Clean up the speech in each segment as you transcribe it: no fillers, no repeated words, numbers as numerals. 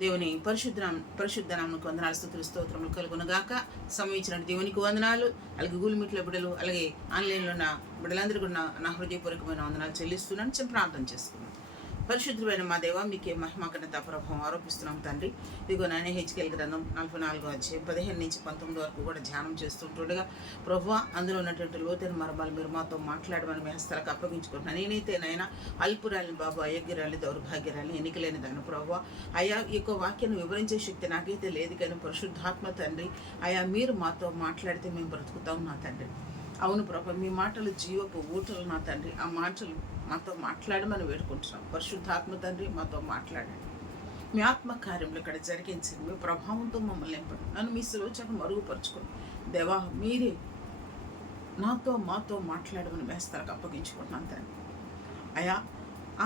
దేవుని పరిశుద్ధ నామమునకు వందనాలు, స్తుతులు, స్తోత్రములు కలుగునుగాక. సమయించిన దేవునికి వందనాలు. అలాగే గూగుల్ మీట్ల బిడ్డలు, అలాగే ఆన్లైన్లో ఉన్న బిడ్డలందరూ కూడా నా హృదయపూర్వకమైన వందనాలు చెల్లిస్తున్నాను. ప్రార్థన చేసుకున్నాను. పరిశుద్ధమైన మా దేవ, మీకే మహిమ ఘనత ప్రభావం ఆరోపిస్తున్నాం తండ్రి. ఇదిగో నాయన హెచ్కేల్ గ్రంథం 44వ అధ్యాయం 15 నుంచి 19 వరకు కూడా ధ్యానం చేస్తుంటుండగా ప్రభువా, అందులో ఉన్నటువంటి లోతైన మర్మాలు మీరు మాతో మాట్లాడమని మీ హస్తాలకు అప్పగించుకుంటున్నాను. నేనైతే నాయన అల్పురాలిని బాబు, అయోగ్యురాలి, దౌర్భాగ్యరాలి, ఎన్నికలేని దాని ప్రభువా, అయా ఈ యొక్క వాక్యాన్ని వివరించే శక్తి నాకైతే లేదు, కానీ పరిశుద్ధాత్మ తండ్రి అయా మీరు మాతో మాట్లాడితే మేము బ్రతుకుతాం నా తండ్రి. అవును ప్రభా, మీ మాటలు జీవపు ఊటలు నా తండ్రి. ఆ మాటలు మాతో మాట్లాడమని వేడుకుంటున్నాం. పరిశుద్ధాత్మ తండ్రి మాతో మాట్లాడండి. మీ ఆత్మ కార్యంలో ఇక్కడ జరిగించండి. మీ ప్రభావంతో మమ్మల్ని నింపండి. నన్ను మీ సులోచన మరుగుపరుచుకోండి దేవా. మీరే మాతో మాట్లాడమని వేస్తారకు అప్పగించుకుంటున్నాను తండ్రి. అయా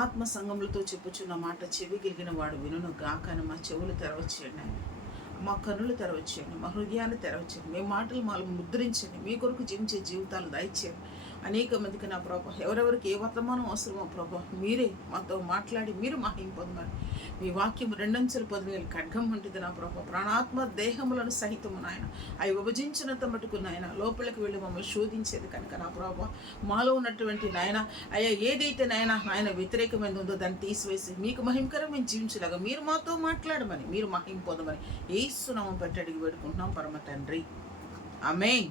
ఆత్మ సంగములతో చెప్పుచున్న మాట చెవి గిలిగిన వాడు వినును గాకని మా చెవులు తెరవచ్చేయండి ఆయన. మా కన్నులు తెరవచ్చేయండి, మా హృదయాన్ని తెరవచ్చేయండి, మీ మాటలు మాకు ముద్రించండి, మీ కొరకు జీవించే జీవితాలు దయచేయండి. అనేక మందికి నా ప్రభా, ఎవరెవరికి ఏ వర్తమానం అవసరమో ప్రభా, మీరే మాతో మాట్లాడి మీరు మహిమ పొందమని. మీ వాక్యం 2 అంచెల 10,000 ఖడ్గం వంటిది నా ప్రభా. ప్రాణాత్మ దేహములను సహితము నాయన అవి విభజించినంత మటుకు నాయన లోపలికి వెళ్ళి మమ్మల్ని శోధించేది కనుక నా ప్రభా, మాలో ఉన్నటువంటి నాయన అయ్యా ఏదైతే నాయన వ్యతిరేకమైనది ఉందో దాన్ని తీసివేసి మీకు మహిమకరమైన జీవించలాగా మీరు మాతో మాట్లాడమని, మీరు మహిమ పొందమని యేసు నామం పెట్టి అడిగి వేడుకుంటున్నాం పరమ తండ్రి, ఆమేన్.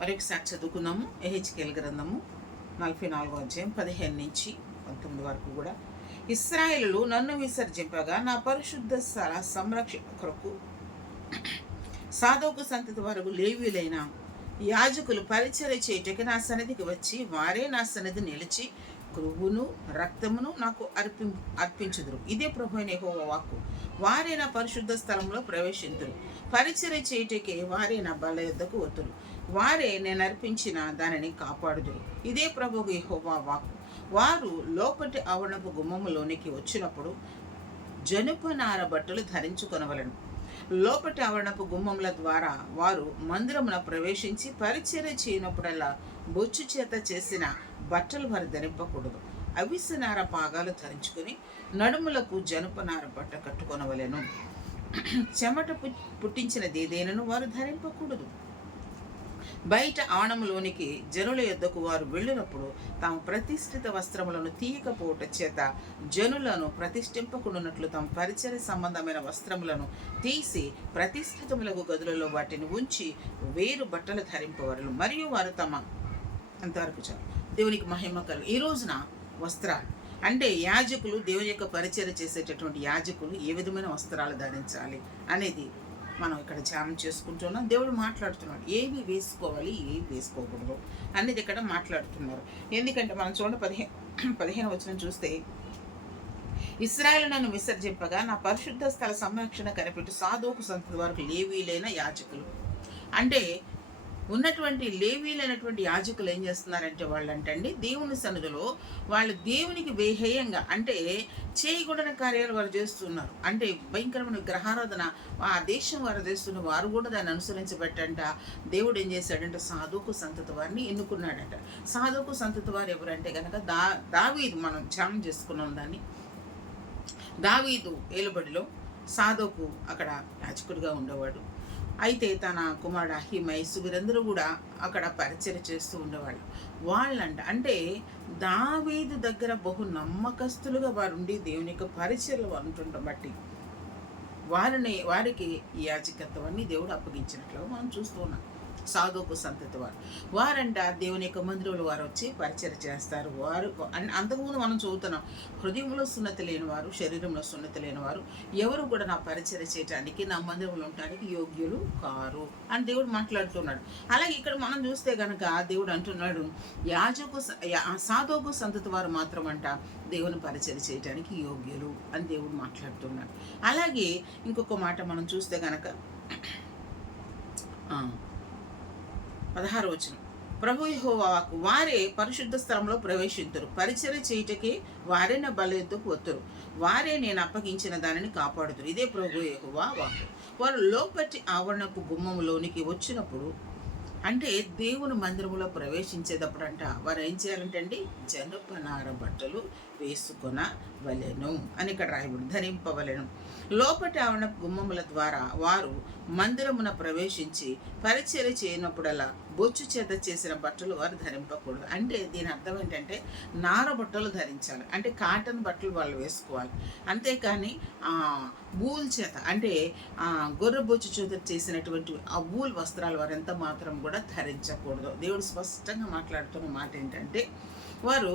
మరొకసారి చదువుకున్నాము. హెచ్కేల్ గ్రంథము 44వ అధ్యాయం 15 నుంచి 19 వరకు కూడా. ఇశ్రాయేలులు నన్ను విసర్జింపగా నా పరిశుద్ధ స్థల సంరక్షణ కొరకు సాదోకు సంతతి వరకు లేవీలైన యాజకులు పరిచర్య చేయుటకు నా సన్నిధికి వచ్చి వారే నా సన్నిధి నిలిచి క్రొవ్వును రక్తమును నాకు అర్పించుదురు. ఇదే ప్రభువైన యెహోవా వాక్కు. వారే నా పరిశుద్ధ స్థలంలో ప్రవేశింతురు. పరిచర్య చేయుటకే వారే నా బల్ల యొద్దకు వతురు. వారే నేను అర్పించిన దానిని కాపాడుదురు. ఇదే ప్రభువు యెహోవా వాక్కు. వారు లోపటి ఆవరణపు గుమ్మములోనికి వచ్చినప్పుడు జనుపనార బట్టలు ధరించుకొనవలను. లోపటి ఆవరణపు గుమ్మముల ద్వారా వారు మందిరమున ప్రవేశించి పరిచర్య చేయనప్పుడల్లా బొచ్చు చేత చేసిన బట్టలు వారు ధరింపకూడదు. అవిసెనార పాగాలు ధరించుకొని నడుములకు జనుపనార బట్ట కట్టుకొనవలెను. చెమట పుట్టించినది ఏదైనను వారు ధరింపకూడదు. బయట ఆవరణంలోనికి జనుల యొద్దకు వారు వెళ్ళినప్పుడు తాము ప్రతిష్ఠిత వస్త్రములను తీయకపోవట చేత జనులను ప్రతిష్ఠింపకుండానట్లు తమ పరిచర్య సంబంధమైన వస్త్రములను తీసి ప్రతిష్ఠితములకు గదులలో వాటిని ఉంచి వేరు బట్టలు ధరింపవరలు. మరియు వారు తమ అంతవరకు చాలు. దేవునికి మహిమ కలుగు. ఈ రోజున వస్త్రాలు అంటే యాజకులు, దేవుని యొక్క పరిచర్య చేసేటటువంటి యాజకులు ఏ విధమైన వస్త్రాలు ధరించాలి అనేది మనం ఇక్కడ ధ్యానం చేసుకుంటున్నాం. దేవుడు మాట్లాడుతున్నాడు ఏవి వేసుకోవాలి, ఏవి వేసుకోకూడదు అనేది ఇక్కడ మాట్లాడుతున్నారు. ఎందుకంటే మనం చూడండి 15వ వచనం చూస్తే, ఇశ్రాయేలు నన్ను విసర్జింపగా నా పరిశుద్ధ స్థల సంరక్షణ కనిపెట్టి సాదోకు సంతతి వరకు లేవీలైన యాజకులు. అంటే ఉన్నటువంటి లేవీలైనటువంటి యాజకులు ఏం చేస్తున్నారంటే వాళ్ళంటండి దేవుని సన్నిధిలో వాళ్ళు దేవునికి వేహేయంగా అంటే చేయకూడని కార్యాలు వారు చేస్తున్నారు. అంటే భయంకరమైన గ్రహారాధన ఆ దేశం వారు చేస్తున్న వారు కూడా దాన్ని అనుసరించబట్టంట దేవుడు ఏం చేశాడంటే సాదోకు సంతతి వారిని ఎన్నుకున్నాడట. సాదోకు సంతతి వారు ఎవరంటే కనుక దావీదు, మనం ధ్యానం చేసుకున్నాం దాన్ని. దావీదు ఏలుబడిలో సాదోకు అక్కడ యాజకుడిగా ఉండేవాడు. అయితే తన కుమారుడు అహిమయస్సు వీరందరూ కూడా అక్కడ పరిచర్య చేస్తూ ఉండేవాళ్ళు. వాళ్ళంట అంటే దావీదు దగ్గర బహు నమ్మకస్తులుగా వారు ఉండి దేవుని యొక్క పరిచర్యలు ఉంటుండటం బట్టి వారికి ఈ యాజకత్వాన్ని దేవుడు అప్పగించినట్లుగా మనం చూస్తూ ఉన్నాం. సాదోకు సంతతి వారంట దేవుని యొక్క మందిరంలో వారు వచ్చి పరిచర్య చేస్తారు. వారు అంతకుముందు మనం చదువుతున్నాం, హృదయంలో సున్నతి లేని వారు, శరీరంలో సున్నతి లేని వారు ఎవరు కూడా నా పరిచర్య చేయడానికి, నా మందిరంలో ఉండడానికి యోగ్యులు కారు అని దేవుడు మాట్లాడుతున్నాడు. అలాగే ఇక్కడ మనం చూస్తే కనుక దేవుడు అంటున్నాడు సాదోకు సంతతి వారు మాత్రం అంట దేవుని పరిచర్య చేయడానికి యోగ్యులు అని దేవుడు మాట్లాడుతున్నాడు. అలాగే ఇంకొక మాట మనం చూస్తే కనుక 16వ వచనం, ప్రభు యెహోవా వాక్కు. వారే పరిశుద్ధ స్థలంలో ప్రవేశింతురు. పరిచర్య చేయుటకే వారే నా బల్ల యొద్దకు వత్తురు. వారే నేను అప్పగించిన దానిని కాపాడుతురు. ఇదే ప్రభు యెహోవా వాక్కు. వారు లోపటి ఆవరణపు గుమ్మములోనికి వచ్చినప్పుడు అంటే దేవుని మందిరములో ప్రవేశించేటప్పుడు అంట వారు ఏం చేయాలంటే అండి జనపనార బట్టలు వేసుకొనవలెను అని ఇక్కడ రాయబడి ధరింపవలెను. లోపటి ఆవరణ గుమ్మముల ద్వారా వారు మందిరమున ప్రవేశించి పరిచర్య చేయనప్పుడల్లా బొచ్చు చేత చేసిన బట్టలు వారు ధరింపకూడదు. అంటే దీని అర్థం ఏంటంటే నార బట్టలు ధరించాలి, అంటే కాటన్ బట్టలు వాళ్ళు వేసుకోవాలి. అంతేకాని వూల్ చేత అంటే గొర్రె బొచ్చు చేత చేసినటువంటి ఆ వూల్ వస్త్రాలు వారు ఎంత మాత్రం కూడా ధరించకూడదు. దేవుడు స్పష్టంగా మాట్లాడుతున్న మాట ఏంటంటే వారు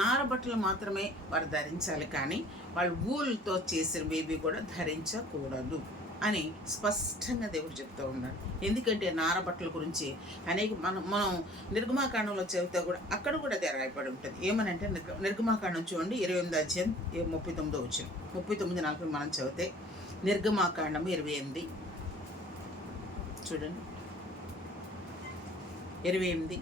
నార బట్టలు మాత్రమే వారు ధరించాలి, కానీ వాళ్ళు వూల్తో చేసిన బేబీ కూడా ధరించకూడదు అని స్పష్టంగా దేవుడు చెప్తూ ఉన్నాడు. ఎందుకంటే నార బట్టల గురించి అనేక మనం నిర్గమాకాండంలో చదివితే కూడా అక్కడ కూడా అదే రాయబడి ఉంటుంది. ఏమనంటే నిర్గమాకాండం చూడండి 28 అధ్యాయం 39 వచ్చిన 39:40 మనం చదివితే నిర్గమాకాండం 28 చూడండి 28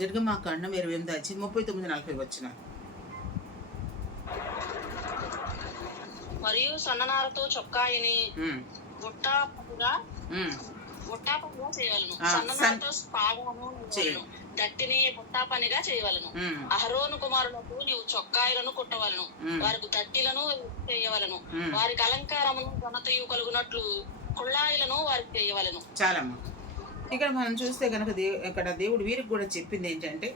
నిర్గమాకాండం 28 అధ్యాయం 39:40 వచ్చిన. మరియు సన్ననారతో చొక్కాయిని బుట్టాపగా చేయవలను. సన్ననారతో పాగమును దట్టిని బుట్టా పనిగా చేయవలను. అహరోను కుమారులకు నీవు చొక్కాయలను కుట్టవలను, వారికి దట్టిలను చేయవలను, వారికి అలంకారమును ఘనతయు కలుగునట్లు కుళ్ళాయిలను వారికి చేయవలను. చాలమ్మా, ఇక్కడ మనం చూస్తే కనుక ఇక్కడ దేవుడు వీరికి కూడా చెప్పింది ఏంటంటే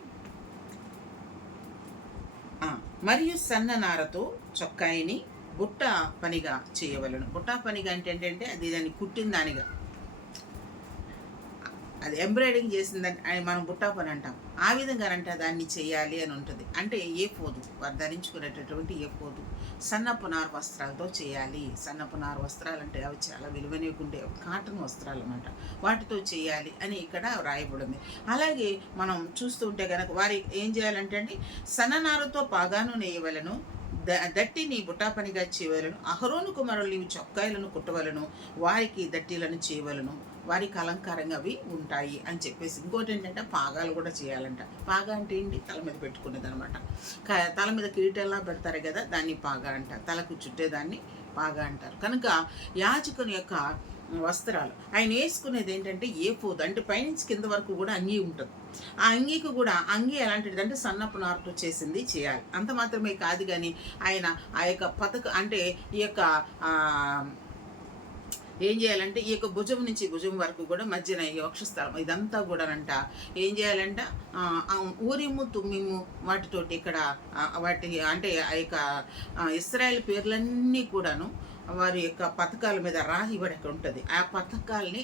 మరియు సన్ననారతో చొక్కాయిని బుట్ట పనిగా చేయవలను. బుట్టా పనిగా అంటే ఏంటంటే అది దాన్ని కుట్టిన దానిగా, అది ఎంబ్రాయిడింగ్ చేసిందని మనం బుట్టా పని అంటాం. ఆ విధంగానంటే దాన్ని చేయాలి అని ఉంటుంది. అంటే ఏఫోదు వారు ధరించుకునేటటువంటి ఏఫోదు సన్నపు నార వస్త్రాలతో చేయాలి. సన్నపు నార వస్త్రాలు అంటే అవి చాలా విలువైనవి ఉండే కాటన్ వస్త్రాలు అన్నమాట, వాటితో చేయాలి అని ఇక్కడ రాయబడింది. అలాగే మనం చూస్తూ ఉంటే కనుక వారి ఏం చేయాలంటే అండి సన్ననారతో పాగాను నేయవలను, దట్టిని బుట్టా పనిగా చేయవలను, అహరోను కుమారులు నీవు చొక్కాయలను కుట్టవలను, వారికి దట్టిలను చేయవలను, వారికి అలంకారంగా అవి ఉంటాయి అని చెప్పేసి. ఇంకోటి ఏంటంటే పాగాలు కూడా చేయాలంట. పాగా అంటే ఏంటి? తల మీద పెట్టుకునేది అనమాట. తల మీద కిరీటంలా పెడతారు కదా, దాన్ని పాగా అంటారు. తలకు చుట్టేదాన్ని పాగా అంటారు. కనుక యాజకుని యొక్క వస్త్రాలు ఆయన వేసుకునేది ఏంటంటే ఏఫోదు, అంటే పైనుంచి కింద వరకు కూడా అంగీ ఉంటుంది. ఆ అంగీకి కూడా అంగీ ఎలాంటిది అంటే సన్నపు నారుతో చేసింది చేయాలి. అంత మాత్రమే కాదు, కానీ ఆయన ఆ యొక్క అంటే ఈ యొక్క ఏం చేయాలంటే ఈ యొక్క భుజం నుంచి భుజం వరకు కూడా మధ్యన ఈ వక్షస్థలం ఇదంతా కూడానంట ఏం చేయాలంట ఊరిము తుమ్మిము వాటితోటి ఇక్కడ వాటి అంటే ఆ యొక్క ఇశ్రాయేల్ పేర్లన్నీ కూడాను వారి యొక్క పథకాల మీద రాహిబడి అక్కడ ఉంటుంది. ఆ పథకాలని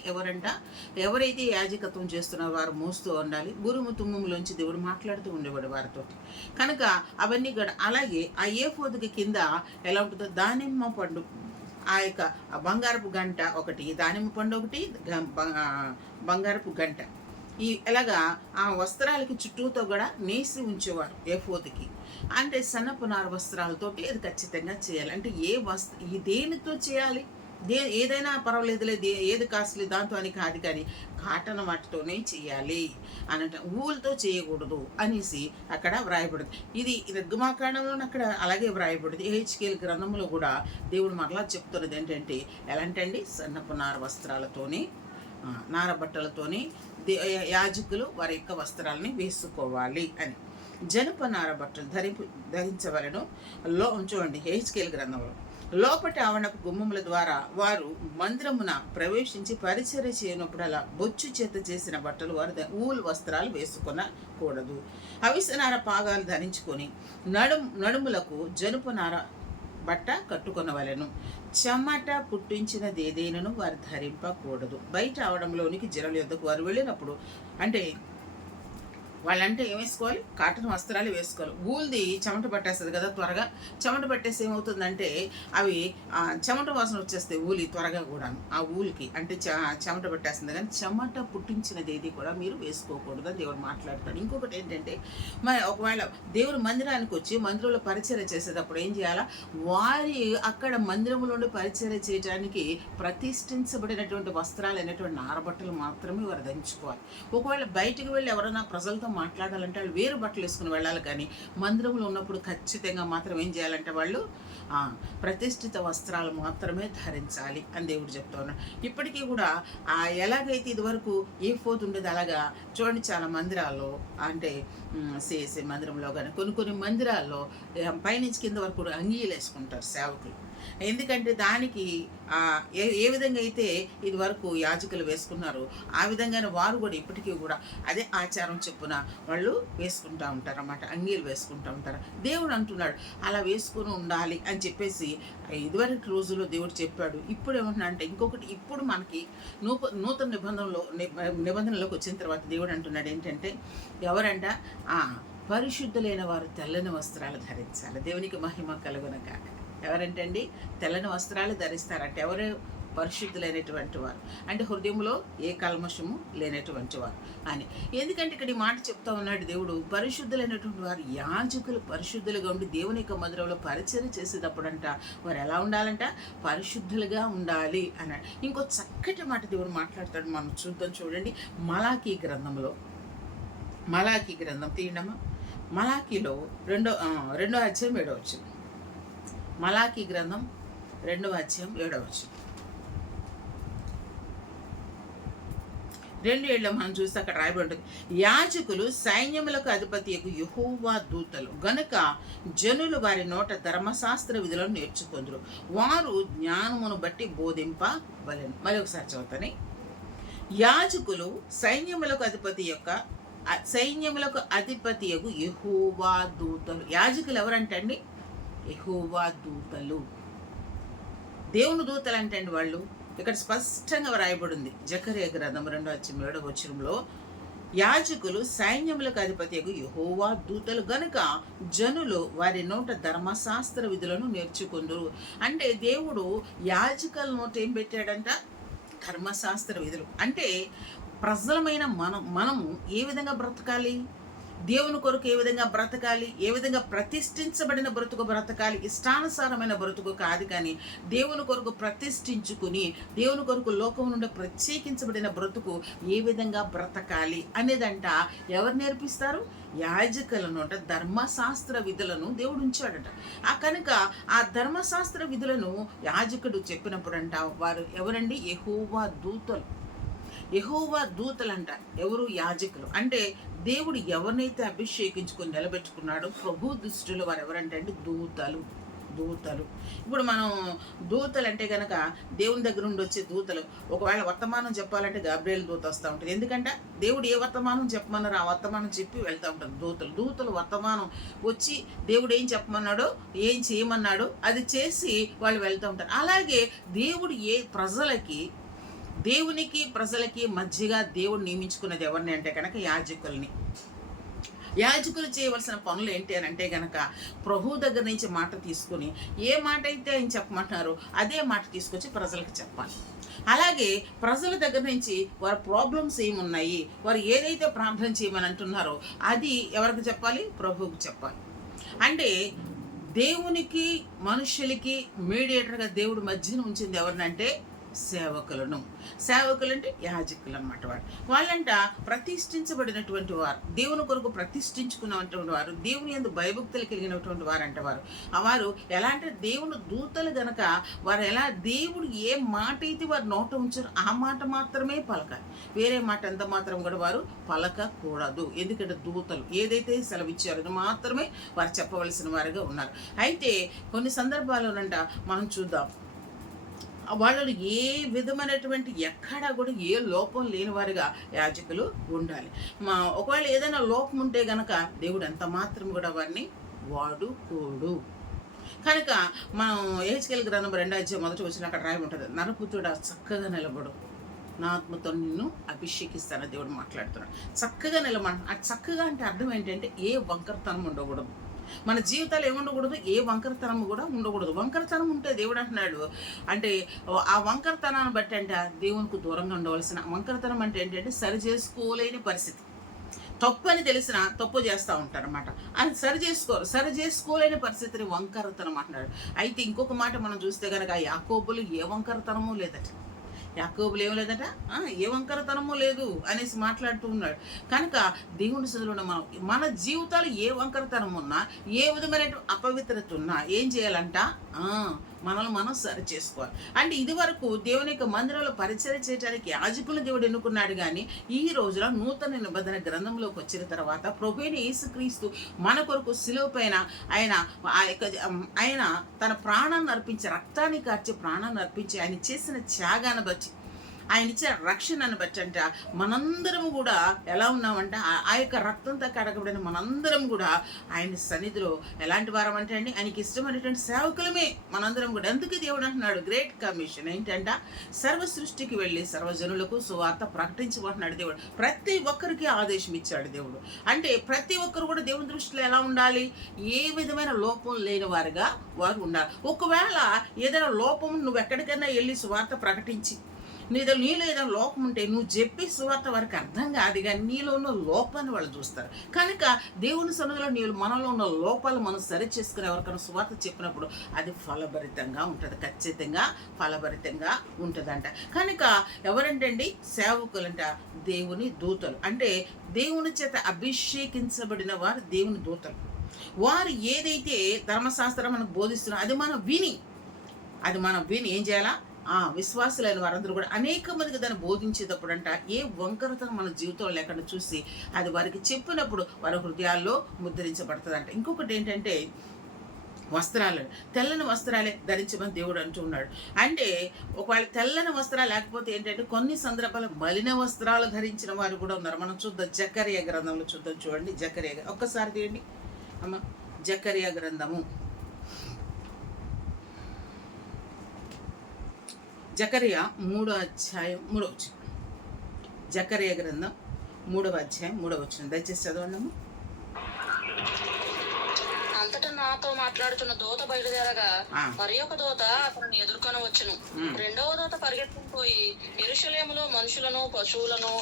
ఎవరైతే యాజకత్వం చేస్తున్నారో వారు మోస్తూ ఉండాలి. గురుము తుమ్ములోంచి దేవుడు మాట్లాడుతూ ఉండేవాడు వారితో. కనుక అవన్నీ కూడా అలాగే ఆ ఏఫోదుకి కింద ఎలా ఉంటుందో దానిమ్మ పండు, ఆ యొక్క బంగారపు గంట ఒకటి, దానిమ్మ పండు ఒకటి, బంగారపు గంట, ఎలాగా ఆ వస్త్రాలకి చుట్టూతో కూడా నేసి ఉంచేవారు ఏఫోదుకి. అంటే సన్నపు నార వస్త్రాలతోటి అది ఖచ్చితంగా చేయాలి. అంటే దేనితో చేయాలి? ఏదైనా పర్వాలేదులే, ఏది కాస్ట్లీ దాంతో అని కాదు, కానీ కాటన్ వాటితోనే చేయాలి అన్నట్టు, ఊళ్ళతో చేయకూడదు అనేసి అక్కడ వ్రాయబడింది. ఇది నిర్గమాకాండంలో అక్కడ అలాగే వ్రాయబడింది. యెహెజ్కేలు గ్రంథంలో కూడా దేవుడు మరలా చెప్తున్నది ఏంటంటే ఎలాంటండి సన్నపు నార వస్త్రాలతోని నార బట్టలతోని యాజకులు వారి యొక్క వస్త్రాలని వేసుకోవాలి అని. జనప నార బట్టలు ధరించవలను. చూడండి యెహెజ్కేలు గ్రంథంలో లోపటి ఆవరణపు గుమ్మముల ద్వారా వారు మందిరమున ప్రవేశించి పరిచర్య చేయనప్పుడల్లా బొచ్చు చేత చేసిన బట్టలు వారు ఊలు వస్త్రాలు వేసుకొనకూడదు. అవిసనార పాగాలు ధరించుకొని నడుములకు జనుపు నార బట్ట కట్టుకొనవలెను. చెమట పుట్టించినది ఏదైనాను వారు ధరింపకూడదు. బయట ఆవడంలోనికి జనుల యొద్దకు వారు వెళ్ళినప్పుడు అంటే వాళ్ళంటే ఏం వేసుకోవాలి? కాటన్ వస్త్రాలు వేసుకోవాలి. ఊల్ది చెమట పట్టేస్తుంది కదా, త్వరగా చెమట పట్టేసి ఏమవుతుందంటే అవి చెమట వాసన వచ్చేస్తాయి ఊలి త్వరగా కూడా. ఆ ఊలికి అంటే చెమట పట్టేస్తుంది, కానీ చెమట పుట్టించినది ఏది కూడా మీరు వేసుకోకూడదు అని దేవుడు మాట్లాడతాడు. ఇంకొకటి ఏంటంటే మరి ఒకవేళ దేవుడు మందిరానికి వచ్చి మందిరంలో పరిచర్య చేసేటప్పుడు ఏం చేయాలా? వారి అక్కడ మందిరంలో పరిచర్య చేయడానికి ప్రతిష్ఠించబడినటువంటి వస్త్రాలు అయినటువంటి నారబట్టలు మాత్రమే వారు ధరించుకోవాలి. ఒకవేళ బయటికి వెళ్ళి ఎవరైనా ప్రజలతో దేవునితో మాట్లాడాలంటే వాళ్ళు వేరు బట్టలు వేసుకుని వెళ్ళాలి, కానీ మందిరంలో ఉన్నప్పుడు ఖచ్చితంగా మాత్రం ఏం చేయాలంటే వాళ్ళు ప్రతిష్ఠిత వస్త్రాలు మాత్రమే ధరించాలి అని దేవుడు చెప్తా ఉన్నాడు. ఇప్పటికీ కూడా ఎలాగైతే ఇదివరకు ఏ ఫోత్ ఉండేది అలాగా చూడండి, చాలా మందిరాల్లో అంటే సిఎస్ఐ మందిరంలో కానీ కొన్ని మందిరాల్లో పైనుంచి కింద వరకు కూడా అంగీలు వేసుకుంటారు సేవకులు. ఎందుకంటే దానికి ఏ విధంగా అయితే ఇది వరకు యాజకులు వేసుకున్నారు ఆ విధంగానే వారు కూడా ఇప్పటికీ కూడా అదే ఆచారం చొప్పున వాళ్ళు వేసుకుంటూ ఉంటారు అన్నమాట, అంగీలు వేసుకుంటూ ఉంటారు. దేవుడు అంటున్నాడు అలా వేసుకుని ఉండాలి అని చెప్పేసి ఇదివరకు రోజుల్లో దేవుడు చెప్పాడు. ఇప్పుడు ఏమంటున్నా అంటే ఇంకొకటి, ఇప్పుడు మనకి నూతన నిబంధనలోకి వచ్చిన తర్వాత దేవుడు అంటున్నాడు ఏంటంటే ఎవరంట పరిశుద్ధులైన వారు తెల్లని వస్త్రాలు ధరించాలి. దేవునికి మహిమ కలుగునగాక. ఎవరంటే అండి తెల్లని వస్త్రాలు ధరిస్తారంటే ఎవరు? పరిశుద్ధులైనటువంటి వారు, అంటే హృదయంలో ఏ కల్మషము లేనటువంటి వారు అని. ఎందుకంటే ఇక్కడ ఈ మాట చెప్తా ఉన్నాడు దేవుడు, పరిశుద్ధులైనటువంటి వారు యాజకులు పరిశుద్ధులుగా ఉండి దేవుని యొక్క మందిరంలో పరిచయం చేసేటప్పుడంట వారు ఎలా ఉండాలంట? పరిశుద్ధులుగా ఉండాలి అన్నాడు. ఇంకో చక్కటి మాట దేవుడు మాట్లాడతాడు, మనం చూద్దాం. చూడండి, మలాకీ గ్రంథం తీయడమా, మలాకీలో రెండో అధ్యాయం 7వ వచనం. మలాకీ గ్రంథం 2వ అధ్యాయం 7వ వచనం. 2:7 మనం చూస్తే అక్కడ రాయబడి ఉంటుంది, యాజకులు సైన్యములకు అధిపతియగు యెహోవా దూతలు గనుక జనులు వారి నోట ధర్మశాస్త్ర విధులను నేర్చుకొందురు, వారు జ్ఞానమును బట్టి బోధింపవలెను. మరి ఒకసారి చదువుతాని, యాజకులు సైన్యములకు అధిపతియగు యెహోవా దూతలు. యాజకులు ఎవరంటండి? యెహోవా దూతలు, దేవుని దూతలు అంటండి వాళ్ళు. ఇక్కడ స్పష్టంగా రాయబడింది జకర్యా గ్రంథం 2వ అధ్యాయం 7వ వచనంలో, యాజకులు సైన్యములకు అధిపతియగు యెహోవా దూతలు గనుక జనులు వారి నోట ధర్మశాస్త్ర విధులను నేర్చుకుందురు. అంటే దేవుడు యాజకుల నోట ఏం పెట్టాడంట? ధర్మశాస్త్ర విధులు. అంటే ప్రజలమైన మనము ఏ విధంగా బ్రతకాలి, దేవుని కొరకు ఏ విధంగా బ్రతకాలి, ఏ విధంగా ప్రతిష్ఠించబడిన బ్రతుకు బ్రతకాలి, ఇష్టానుసారమైన బ్రతుకు కాదు, కానీ దేవుని కొరకు ప్రతిష్ఠించుకుని దేవుని కొరకు లోకం నుండి ప్రత్యేకించబడిన బ్రతుకు ఏ విధంగా బ్రతకాలి అనేదంట ఎవరు నేర్పిస్తారు? యాజకులను. ధర్మశాస్త్ర విధులను దేవుడు ఉంచాడట. కనుక ఆ ధర్మశాస్త్ర విధులను యాజకుడు చెప్పినప్పుడంట వారు ఎవరండి? యెహోవా దూతలు. యెహోవా దూతలంట ఎవరు? యాజకులు. అంటే దేవుడు ఎవరినైతే అభిషేకించుకొని నిలబెట్టుకున్నాడో ప్రభు దృష్టిలో వారు ఎవరంటే అండి దూతలు. ఇప్పుడు మనం దూతలు అంటే కనుక దేవుని దగ్గర నుండి వచ్చే దూతలు. ఒకవేళ వర్తమానం చెప్పాలంటే గాబ్రియల్ దూత వస్తూ ఉంటుంది. ఎందుకంటే దేవుడు ఏ వర్తమానం చెప్పమన్నారో ఆ వర్తమానం చెప్పి వెళ్తూ ఉంటారు దూతలు వర్తమానం వచ్చి దేవుడు ఏం చెప్పమన్నాడో ఏం చేయమన్నాడో అది చేసి వాళ్ళు వెళ్తూ ఉంటారు. అలాగే దేవుడు దేవునికి ప్రజలకి మధ్యగా దేవుడు నియమించుకున్నది ఎవరిని అంటే కనుక యాజకుల్ని. యాజకులు చేయవలసిన పనులు ఏంటి అని అంటే కనుక ప్రభు దగ్గర నుంచి మాట తీసుకుని ఏ మాట అయితే ఆయన చెప్పమంటున్నారో అదే మాట తీసుకొచ్చి ప్రజలకు చెప్పాలి. అలాగే ప్రజల దగ్గర నుంచి వారి ప్రాబ్లమ్స్ ఏమున్నాయి, వారు ఏదైతే ప్రార్థన చేయమని అంటున్నారో అది ఎవరికి చెప్పాలి? ప్రభువుకి చెప్పాలి. అంటే దేవునికి మనుషులకి మీడియేటర్గా దేవుడు మధ్యన ఉంచింది ఎవరినంటే సేవకులు అంటే యాజకులు అన్నమాట. వాళ్ళంట ప్రతిష్ఠించబడినటువంటి వారు, దేవుని కొరకు ప్రతిష్ఠించుకున్నటువంటి వారు, దేవుని యందు భయభక్తులు కలిగినటువంటి వారు అంట వారు ఎలా అంటే దేవుని దూతలు గనక వారు ఎలా దేవుడు ఏ మాట అయితే వారు నోట ఉంచారో ఆ మాట మాత్రమే పలకాలి, వేరే మాట ఎంత మాత్రం కూడా వారు పలకకూడదు. ఎందుకంటే దూతలు ఏదైతే సెలవిచ్చారో అది మాత్రమే వారు చెప్పవలసిన వారుగా ఉన్నారు. అయితే కొన్ని సందర్భాల్లోనంట మనం చూద్దాం, వాళ్ళు ఏ విధమైనటువంటి ఎక్కడా కూడా ఏ లోపం లేని వారిగా యాజకులు ఉండాలి. ఒకవేళ ఏదైనా లోపం ఉంటే గనక దేవుడు ఎంత మాత్రం కూడా వారిని వాడుకోడు. కనుక మనం యెహెజ్కేలు గ్రంథం 2వ అధ్యాయం 1వ వచనం అక్కడ రాయి ఉంటుంది, నరపుత్రుడా చక్కగా నిలబడు, నా ఆత్మతో నిన్ను అభిషేకిస్తానని దేవుడు మాట్లాడుతున్నాడు. చక్కగా నిలబడు. ఆ చక్కగా అంటే అర్థం ఏంటంటే ఏ వంకరతనం ఉండకూడదు, మన జీవితాలు ఏముండకూడదు, ఏ వంకరతనం కూడా ఉండకూడదు. వంకరతనం ఉంటే దేవుడు అంటున్నాడు అంటే ఆ వంకరతనాన్ని బట్టి అంటే దేవునికి దూరంగా ఉండవలసిన. వంకరతనం అంటే ఏంటంటే సరి చేసుకోలేని పరిస్థితి, తప్పు అని తెలిసిన తప్పు చేస్తూ ఉంటారన్నమాట. అది సరి చేసుకోలేని పరిస్థితిని వంకరతనం అంటున్నాడు. అయితే ఇంకొక మాట మనం చూస్తే కనుక యాకోబులు ఏ వంకరతనము లేదట. యాకోబులు ఏం లేదట, ఏ వంకరతనమో లేదు అనేసి మాట్లాడుతూ ఉన్నాడు. కనుక దేవుని సదులో మన జీవితాలు ఏ వంకరతనం ఉన్నా, ఏ విధమైన అపవిత్రత ఉన్నా ఏం చేయాలంట, మనల్ని మనం సరి చేసుకోవాలి. అంటే ఇది వరకు దేవుని యొక్క మందిరంలో పరిచయం చేయడానికి యాజకులను దేవుడు ఎన్నుకున్నాడు. కానీ ఈ రోజున నూతన నిబంధన గ్రంథంలోకి వచ్చిన తర్వాత ప్రభువైన యేసుక్రీస్తు మన కొరకు శిలువ పైన ఆయన తన ప్రాణాన్ని అర్పించి, రక్తాన్ని కార్చి ప్రాణాన్ని అర్పించి, ఆయన చేసిన త్యాగాన్ని బట్టి, ఆయన ఇచ్చిన రక్షణను బట్టి అంట మనందరం కూడా ఎలా ఉన్నామంటే, ఆ యొక్క రక్తంతో కడగబడిన మనందరం కూడా ఆయన సన్నిధిలో ఎలాంటి వారం అంటే అండి, ఆయనకి ఇష్టమైనటువంటి సేవకులమే మనందరం కూడా. అందుకే దేవుడు అంటున్నాడు గ్రేట్ కమిషన్ ఏంటంట, సర్వ సృష్టికి వెళ్ళి సర్వజనులకు సువార్త ప్రకటించబోతున్నాడు దేవుడు. ప్రతి ఒక్కరికి ఆదేశం ఇచ్చాడు దేవుడు. అంటే ప్రతి ఒక్కరు కూడా దేవుని దృష్టిలో ఎలా ఉండాలి, ఏ విధమైన లోపం లేని వారుగా వారు ఉండాలి. ఒకవేళ ఏదైనా లోపం నువ్వు ఎక్కడికైనా వెళ్ళి సువార్త ప్రకటించి నీలో ఏదైనా లోపం ఉంటే నువ్వు చెప్పి సువార్త వారికి అర్థం కాదు, కానీ నీలో ఉన్న లోపాన్ని వాళ్ళు చూస్తారు. కనుక దేవుని సన్నిధిలో మనలో ఉన్న లోపాలు మనం సరి చేసుకుని ఎవరికైనా సువార్త చెప్పినప్పుడు అది ఫలభరితంగా ఉంటుంది, ఖచ్చితంగా ఫలభరితంగా ఉంటుందంట. కనుక ఎవరంటండి, సేవకులంట దేవుని దూతలు. అంటే దేవుని చేత అభిషేకించబడిన వారు దేవుని దూతలు. వారు ఏదైతే ధర్మశాస్త్రం మనకు బోధిస్తున్నారో అది మనం విని ఏం చేయాలా, విశ్వాసులైన వారందరూ కూడా అనేక మందికి దాన్ని బోధించేటప్పుడు అంట ఏ వంకరతను మన జీవితంలో లేకుండా చూసి అది వారికి చెప్పినప్పుడు వారి హృదయాల్లో ముద్రించబడుతుందంట. ఇంకొకటి ఏంటంటే వస్త్రాలు, తెల్లని వస్త్రాలే ధరించమని దేవుడు అంటూ ఉన్నాడు. అంటే ఒకవేళ తెల్లని వస్త్రాలు లేకపోతే ఏంటంటే కొన్ని సందర్భాలు మలిన వస్త్రాలు ధరించిన వారు కూడా ఉన్నారు. మనం చూద్దాం, జకర్యా గ్రంథంలో చూద్దాం. చూడండి, జకర్యా ఒక్కసారి తీయండి అమ్మ. జకర్యా గ్రంథము, జకర్యా 3వ అధ్యాయం 3వ వచనం. జకర్యా గ్రంథం 3వ అధ్యాయం 3వ వచనం దయచేసి చదవండి. అంతటా నాతో మాట్లాడుతున్న దూత బయలుదేరగా మరి ఒక దూత అతనిని ఎదుర్కొని వచ్చును. రెండవ దూత పరిగెత్తుకుని పోయి యెరూషలేములో మనుషులను పశువులను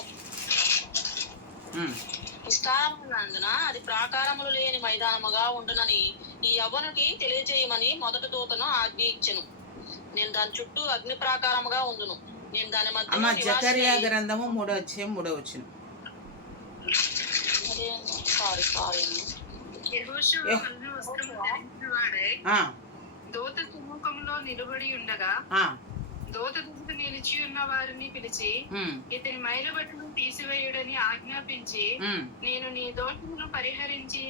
విస్తారమైనందున అది ప్రాకారములు లేని మైదానముగా ఉండునని ఈ యవ్వనుకి తెలియజేయమని మొదటి దూతను ఆజ్ఞ ఇచ్చెను. నేను దాని చుట్టూ అగ్ని ప్రాకారముగా ఉండును. నేను దాని మధ్య జకర్యా గ్రంథము 3వ అధ్యాయం 3వ వచనం. దూత సముఖంలో నిలబడి ఉండగా దూత దూత నిలిచి ఉన్న వారిని పిలిచి ఇతని మైలుబట్టును తీసివేయుడని ఆజ్ఞాపించి, నేను నీ దోషమును పరిహరించి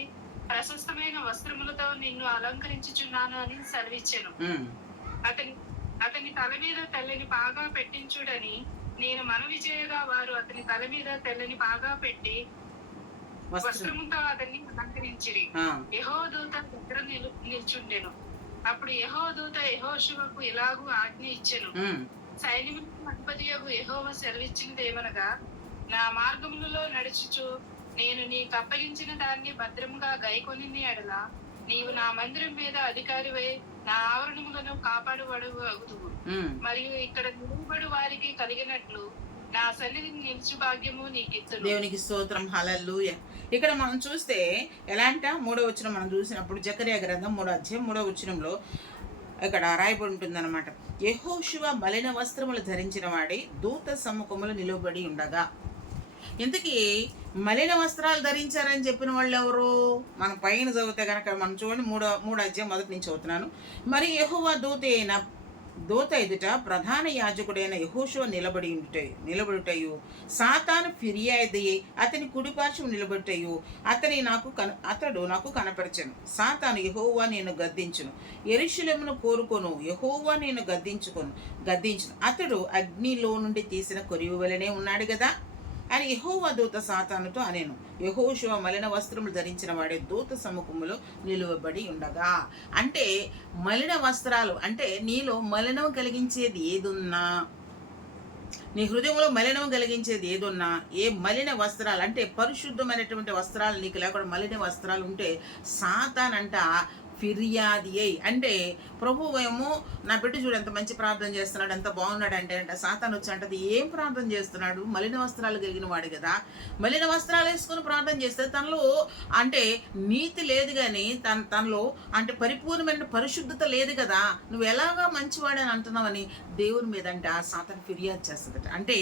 ప్రశస్తమైన వస్త్రములతో నిన్ను అలంకరించుచున్నాను అని సెలవిచ్చెను. అతని తల మీద తెల్లని పాగా పెట్టించుడని నేను మనవి చేయగా వారు అతని తల మీద తెల్లని పాగా పెట్టి వస్త్రముతో అతన్ని అలంకరించిరి. యెహోవా దూత దగ్గర నిల్చుండెను. అప్పుడు యెహోవా దూత యెహోషువకు ఇలాగూ ఆజ్ఞ ఇచ్చెను, సైన్యములకు అధిపతియగు యెహోవా సెలవిచ్చినదేమనగా, నా మార్గములలో నడుచుచు నేను నీకు అప్పగించిన దాన్ని భద్రముగా గైకొని ఎడల నీవు నా మందిరం మీద అధికారివై నా ఆవరణములను కాపాడువాడు అగుదువు. మరియు ఇక్కడ నిలువబడు వారికి కలిగినట్లు నా సన్నిధిని నిలిచి భాగ్యము నీకిత్తును. దేవునికి స్తోత్రం, హల్లెలూయా. ఇక్కడ మనం చూస్తే ఎలాంట 3వ వచనం మనం చూసినప్పుడు జకర్యా గ్రంథం 3వ అధ్యాయం 3వ వచనంలో ఇక్కడ రాయబడి ఉంటుంది అనమాట. యెహోషువ మలిన వస్త్రములు ధరించిన వాడి దూత సమ్ముఖములు నిలబడి ఉండగా. ఇంతకీ మలిన వస్త్రాలు ధరించారని చెప్పిన వాళ్ళు ఎవరు? మనం పైన చదివితే కనుక మనం చూడండి, 3వ అధ్యాయం మొదటి నుంచి చదువుతున్నాను. మరి యెహోవా దూత ఎదుట ప్రధాన యాజకుడైన యెహోషువ నిలబడుటయు సాతాను ఫిర్యాదు అతని కుడిపార్శ్వం నిలబడుటయు అతడు నాకు కనపరచెను. సాతాను యెహోవా నేను గద్దించును, యెరూషలేమును కోరుకొను, యెహోవా నేను గద్దించును. అతడు అగ్నిలో నుండి తీసిన కొరివి వలనే ఉన్నాడు కదా అని యెహోవా దూత సాతానుతో అనేను. యెహోషువ మలిన వస్త్రములు ధరించిన వాడే దూత సముఖములో నిలువబడి ఉండగా. అంటే మలిన వస్త్రాలు అంటే నీలో మలినం కలిగించేది ఏదున్నా, నీ హృదయంలో మలినం కలిగించేది ఏదున్నా, ఏ మలిన వస్త్రాలు అంటే పరిశుద్ధమైనటువంటి వస్త్రాలు నీకు లేకుండా మలిన వస్త్రాలు ఉంటే సాతానంట ఫిర్యాది అయి. అంటే ప్రభువు ఏమో నా బిడ్డ చూడు ఎంత మంచి ప్రార్థన చేస్తున్నాడు, ఎంత బాగున్నాడు అంటే సాతాను వచ్చి అంటది ఏం ప్రార్థన చేస్తున్నాడు, మలిన వస్త్రాలు కలిగిన వాడు కదా, మలిన వస్త్రాలు వేసుకుని ప్రార్థన చేస్తే తనలో అంటే నీతి లేదు కానీ తనలో అంటే పరిపూర్ణమైన పరిశుద్ధత లేదు కదా, నువ్వు ఎలాగా మంచివాడని అంటున్నావని దేవుని మీద అంటే ఆ సాతాను ఫిర్యాదు చేస్తుందట. అంటే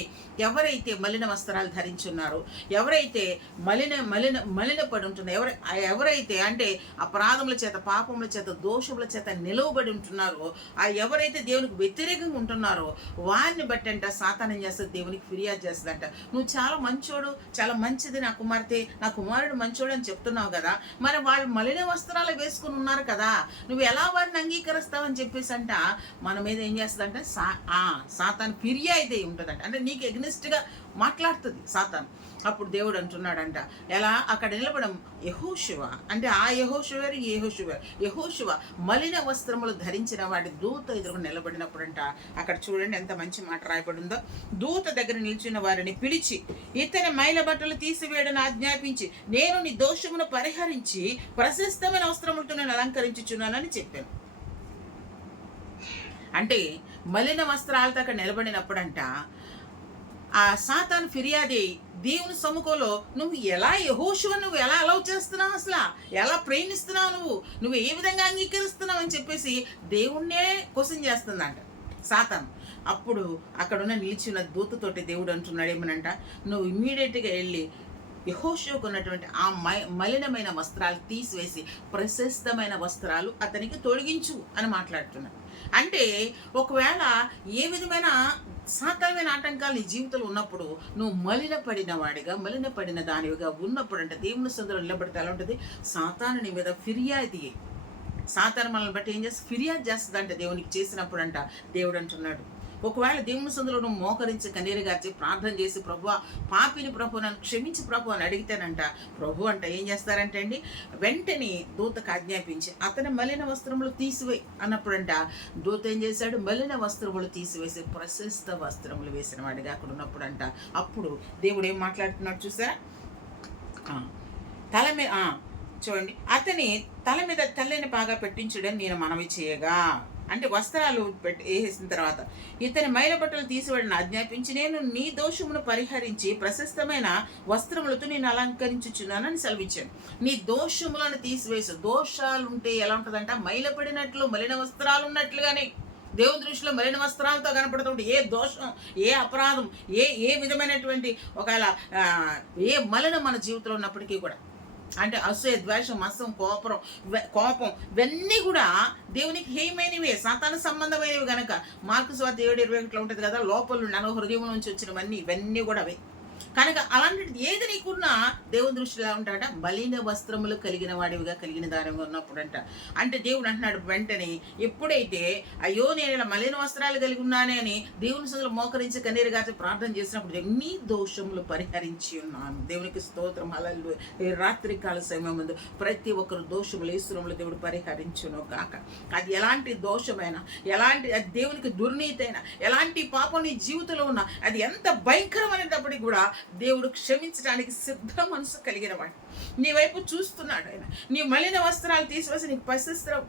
ఎవరైతే మలిన వస్త్రాలు ధరించున్నారో, ఎవరైతే మలిన పడి ఉంటున్నారో, ఎవరైతే అంటే అపరాధముల చేత, పాపముల చేత, దోషముల చేత నిలవబడి ఉంటున్నారో, ఆ ఎవరైతే దేవునికి వ్యతిరేకంగా ఉంటున్నారో వారిని బట్టి అంట సాతాను ఏం చేస్తుంది, దేవునికి ఫిర్యాదు చేస్తుందంట. నువ్వు చాలా మంచోడు, చాలా మంచిది నా కుమార్తె, నా కుమారుడు మంచోడు అని చెప్తున్నావు కదా, మరి వాళ్ళు మలిన వస్త్రాలు వేసుకుని ఉన్నారు కదా, నువ్వు ఎలా వారిని అంగీకరిస్తావని చెప్పేసి అంట మన మీద ఏం చేస్తుందంటే సాతాను ఫిర్యాదు ఉంటుందంట. అంటే నీకు ఎగ్నెస్ట్గా మాట్లాడుతుంది సాతాను. అప్పుడు దేవుడు అంటున్నాడంట ఎలా, అక్కడ నిలబడం యెహోషువ అంటే ఆ యెహోషువ మలిన వస్త్రములు ధరించిన వాడి దూత ఎదురు నిలబడినప్పుడంట అక్కడ చూడండి ఎంత మంచి మాట రాయబడిందో. దూత దగ్గర నిలిచిన వారిని పిలిచి ఇతని మైల బట్టలు తీసివేయడని ఆజ్ఞాపించి నేను నీ దోషమును పరిహరించి ప్రశస్తమైన వస్త్రములతో నేను అలంకరించుచున్నానని చెప్పాను. అంటే మలిన వస్త్రాలతో అక్కడ నిలబడినప్పుడంట ఆ సాతాను ఫిర్యాది దేవుని సముఖంలో నువ్వు ఎలా యెహోషువను నువ్వు ఎలా అలౌ చేస్తున్నావు, అసలు ఎలా ప్రేమిస్తున్నావు, నువ్వు ఏ విధంగా అంగీకరిస్తున్నావు అని చెప్పేసి దేవుణ్ణే క్వశ్చన్ చేస్తుందంట సాతాను. అప్పుడు అక్కడున్న నిలిచిన దూతతోటి దేవుడు అంటున్నాడు ఏమనంట, నువ్వు ఇమ్మీడియట్గా వెళ్ళి యెహోషువకు ఉన్నటువంటి ఆ మలినమైన వస్త్రాలు తీసివేసి ప్రశస్తమైన వస్త్రాలు అతనికి తొలగించు అని మాట్లాడుతున్నాడు. అంటే ఒకవేళ ఏ విధమైన సాతానమైన ఆటంకాలు నీ జీవితంలో ఉన్నప్పుడు నువ్వు మలినపడిన దానివిగా ఉన్నప్పుడు అంటే దేవుని సన్నిధిలో నిలబడితే ఎలా ఉంటుంది, సాతాను నీ మీద ఫిర్యాదు. సాతాను మనల్ని బట్టి ఏం చేస్తే ఫిర్యాదు చేస్తుంది అంటే దేవునికి చేసినప్పుడు అంట దేవుడు అంటున్నాడు, ఒకవేళ దేవుని సన్నిధిలో నువ్వు మోకరించి కన్నీరుగార్చి ప్రార్థన చేసి ప్రభువా పాపిని ప్రభు నన్ను క్షమించి ప్రభు అని అడిగితేనంట ప్రభు అంట ఏం చేస్తారంటే అండి వెంటనే దూతకు ఆజ్ఞాపించి అతని మలిన వస్త్రములు తీసివేయి అన్నప్పుడంట దూత ఏం చేశాడు, మలిన వస్త్రములు తీసివేసి ప్రశస్త వస్త్రములు వేసిన వాడిగా అక్కడ ఉన్నప్పుడంట అప్పుడు దేవుడు ఏం మాట్లాడుతున్నాడు చూసారా, తల మీద చూడండి అతని తల మీద తెల్లని పాగా పెట్టించుడని నేను మనవి చేయగా, అంటే వస్త్రాలు వేసిన తర్వాత ఇతని మైల బట్టలు తీసివేయడని ఆజ్ఞాపించి నేను నీ దోషమును పరిహరించి ప్రశస్తమైన వస్త్రములతో నేను అలంకరించుచున్నానని సెలవిచ్చాను. నీ దోషములను తీసివేసి, దోషాలు ఉంటే ఎలా ఉంటుందంట మైలపడినట్లు మలిన వస్త్రాలు ఉన్నట్లుగానే దేవుని దృష్టిలో మలిన వస్త్రాలతో కనపడుతుంటే ఏ దోషం, ఏ అపరాధం, ఏ విధమైనటువంటి ఒకవేళ ఏ మలినం మన జీవితంలో ఉన్నప్పటికీ కూడా అంటే అసూయ, ద్వేషం, మత్సం, కోపం ఇవన్నీ కూడా దేవునికి హేయమైనవే, సాతాను సంబంధమైనవి కనుక మార్కు సువార్త 7:21 ఉంటుంది కదా, లోపల నన్ను హృదయం నుంచి వచ్చినవన్నీ ఇవన్నీ కూడా అవే కనుక అలాంటిది ఏది నీకున్నా దేవుని దృష్టిలో ఉంటాడ మలిన వస్త్రములు కలిగిన వాడివిగా కలిగిన దానిగా ఉన్నప్పుడంట. అంటే దేవుడు అంటున్నాడు వెంటనే ఎప్పుడైతే అయ్యో నేను ఇలా మలిన వస్త్రాలు కలిగి ఉన్నానే అని దేవుని సన్నిధిలో మోకరించి కన్నీరుగా ప్రార్థన చేసినప్పుడు నీ దోషములు పరిహరించి ఉన్నాను. దేవునికి స్తోత్రం. హల్లెలూయా. రాత్రి కాల సమయం ముందు ప్రతి ఒక్కరు దోషములు ఈశ్వరములు దేవుడు పరిహరించును కాక. అది ఎలాంటి దోషమైనా, ఎలాంటి అది దేవునికి దుర్నీతైనా, ఎలాంటి పాపం నీ జీవితంలో ఉన్నా, అది ఎంత భయంకరమైనప్పటికీ కూడా దేవుడు క్షమించడానికి సిద్ధ మనసు కలిగిన వాడు. నీ వైపు చూస్తున్నాడు ఆయన. నీ మలిన వస్త్రాలు తీసివేసి నీకు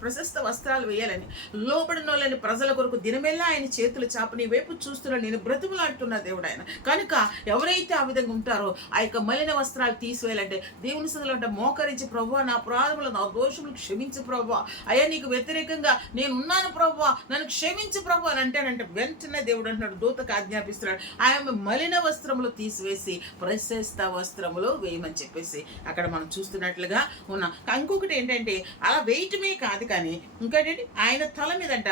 ప్రశస్త వస్త్రాలు వేయాలని లోబడిన వాళ్ళని ప్రజల కొరకు దినమెల్లా ఆయన చేతులు చాప నీ వైపు చూస్తున్నాడు. నేను బ్రతుకులాడుతున్నా దేవుడు ఆయన. కనుక ఎవరైతే ఆ విధంగా ఉంటారో ఆ యొక్క మలిన వస్త్రాలు తీసివేయాలంటే దేవుని సన్నిధిలో అంటే మోకరించి ప్రభువా నా అపరాధములు నా దోషములు క్షమించు ప్రభువా, అయ్యా నీకు వ్యతిరేకంగా నేను ఉన్నాను ప్రభువా నన్ను క్షమించు ప్రభు అని అంటేనంటే వెంటనే దేవుడు అంటున్నాడు, దూతకు ఆజ్ఞాపిస్తున్నాడు ఆయన మలిన వస్త్రములు తీసివేసి ప్రశస్త వస్త్రములు వేయమని చెప్పేసి అక్కడ మనం చూస్తున్నట్లుగా ఉన్నాం. ఇంకొకటి ఏంటంటే అలా వేయటమే కాదు కానీ ఇంకోటి ఆయన తల మీదంట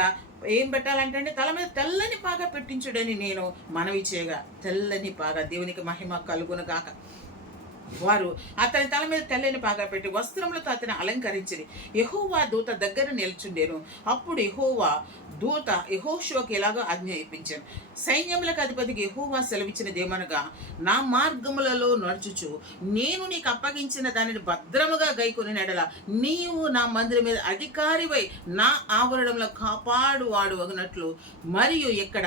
ఏం పెట్టాలంటే తల మీద తెల్లని పాగా పెట్టించుడని నేను మనవి చేయగా, తెల్లని పాగా దేవునికి మహిమ కలుగును గాక. వారు అతని తల మీద తెల్లని పాగా పెట్టి వస్త్రములతో అతను అలంకరించింది. యెహోవా దూత దగ్గర నిల్చుండేను. అప్పుడు యెహోవా దూత యెహోషువకు ఎలాగో ఆజ్ఞాపించాను. సైన్యములకు అధిపతికి యెహోవా సెలవిచ్చినదేమనగా, నా మార్గములలో నడుచుచు నేను నీకు అప్పగించిన దానిని భద్రముగా గైకొని నెడల నీవు నా మందిరం మీద అధికారివై నా ఆవరణంలో కాపాడు వాడు వగినట్లు మరియు ఎక్కడ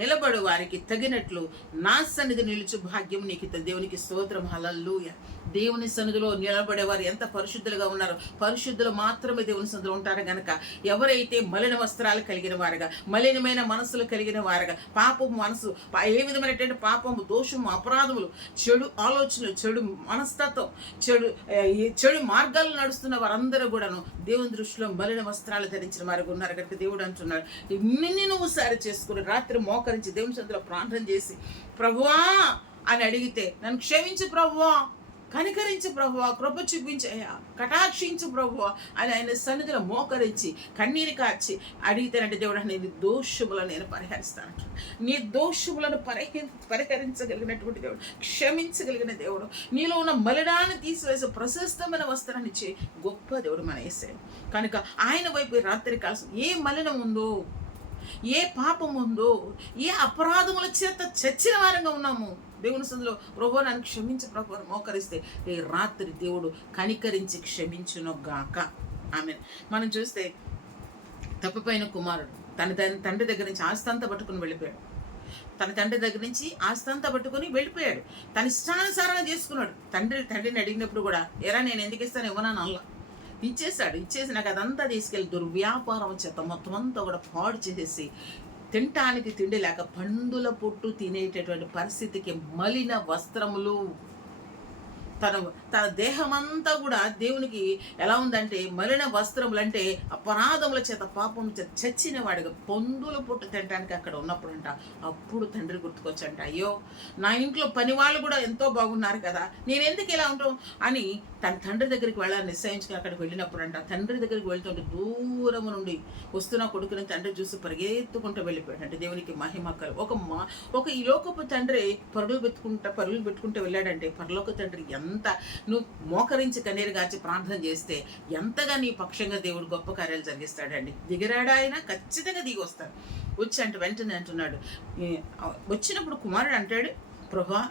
నిలబడు వారికి తగినట్లు నా సన్నిధి నిలుచు భాగ్యం నీకు. దేవునికి స్తోత్రం. హల్లెలూయా. దేవుని సన్నిధిలో నిలబడేవారు ఎంత పరిశుద్ధులుగా ఉన్నారు. పరిశుద్ధులు మాత్రమే దేవుని సన్నిధిలో ఉంటారు గనక ఎవరైతే మలిన వస్త్రాలు కలిగిన వారుగా, మలినమైన మనసులు కలిగిన వారుగా, పాపము మనసు, ఏ విధమైనటువంటి పాపము, దోషము, అపరాధములు, చెడు ఆలోచనలు, చెడు మనస్తత్వం, చెడు మార్గాలు నడుస్తున్న వారందరూ కూడాను దేవుని దృష్టిలో మలిన వస్త్రాలు ధరించిన వారు ఉన్నారు కనుక దేవుడు అంటున్నాడు, నిన్ను నువ్వు సరి చేసుకుని రాత్రి మోకరించి దేవుని సన్నిధిలో ప్రార్థన చేసి ప్రభువా అని అడిగితే, నన్ను క్షమించు ప్రభువా, కనికరించు ప్రభువా, కృప చూపించయ్యా, కటాక్షించు ప్రభువా అని ఆయన సన్నిధిలో మోకరించి కన్నీరు కార్చి అడిగితేనంటే దేవుడు నీ దోషములను నేను పరిహరిస్తాను. నీ దోషములను పరిహరించగలిగినటువంటి దేవుడు, క్షమించగలిగిన దేవుడు, నీలో ఉన్న మలినాన్ని తీసివేసి ప్రశస్తమైన వస్త్రాన్ని ఇచ్చే గొప్ప దేవుడు మన యేసయ్య. కనుక ఆయన వైపు రాత్రి కాల్సి ఏ మలినం ఉందో, ఏ పాపం ఉందో, ఏ అపరాధముల చేత చచ్చిన వారంగా ఉన్నాము, దేవుని సన్నిధిలో ప్రభువా నన్ను క్షమించి ప్రభు మోకరిస్తే ఈ రాత్రి దేవుడు కనికరించి క్షమించును గాక. ఆమె మనం చూస్తే తప్పిపోయిన కుమారుడు తన తండ్రి దగ్గర నుంచి ఆస్తంతా పట్టుకుని వెళ్ళిపోయాడు. తన తండ్రి దగ్గర నుంచి ఆస్తంతా పట్టుకుని వెళ్ళిపోయాడు. తన ఇష్టానుసారంగా చేసుకున్నాడు. తండ్రిని అడిగినప్పుడు కూడా ఎరా నేను ఎందుకు ఇస్తాను, ఇవ్వనాను అల్లా ఇచ్చేసి నాకు అదంతా తీసుకెళ్ళి దుర్వ్యాపారం చేత మొత్తం అంతా కూడా పాడు చేసేసి తినటానికి తిండి లేక పండుల పొట్టు తినేటటువంటి పరిస్థితికి మలిన వస్త్రములు, తన దేహమంతా కూడా దేవునికి ఎలా ఉందంటే మలిన వస్త్రములు అంటే అపరాధముల చేత పాపం చేత చచ్చిన వాడిగా పందుల పొట్టు తినడానికి అక్కడ ఉన్నప్పుడంట అప్పుడు తండ్రి గుర్తుకొచ్చంట, అయ్యో నా ఇంట్లో పని వాళ్ళు కూడా ఎంతో బాగున్నారు కదా, నేను ఎందుకు ఇలా ఉంటాం అని తన తండ్రి దగ్గరికి వెళ్ళాలని నిశ్చయించుకుని అక్కడికి వెళ్ళినప్పుడంట తండ్రి దగ్గరికి వెళ్తుంటే దూరం నుండి వస్తున్న కొడుకుని తండ్రి చూసి పరిగెత్తుకుంటూ వెళ్ళిపోయాడు. అంటే దేవునికి మహిమ కలు ఒక ఈ లోకపు తండ్రి పరుగులు పెట్టుకుంటూ వెళ్ళాడంటే పరలోక తండ్రి ఎంత నువ్వు మోకరించి కన్నీరు గాచి ప్రార్థన చేస్తే ఎంతగా నీ పక్షంగా దేవుడు గొప్ప కార్యాలు జరిగిస్తాడండి. దిగిరాడా ఆయన ఖచ్చితంగా దిగి వస్తాడు. వచ్చి వెంటనే అంటున్నాడు, వచ్చినప్పుడు కుమారుడు అంటాడు, ప్రభా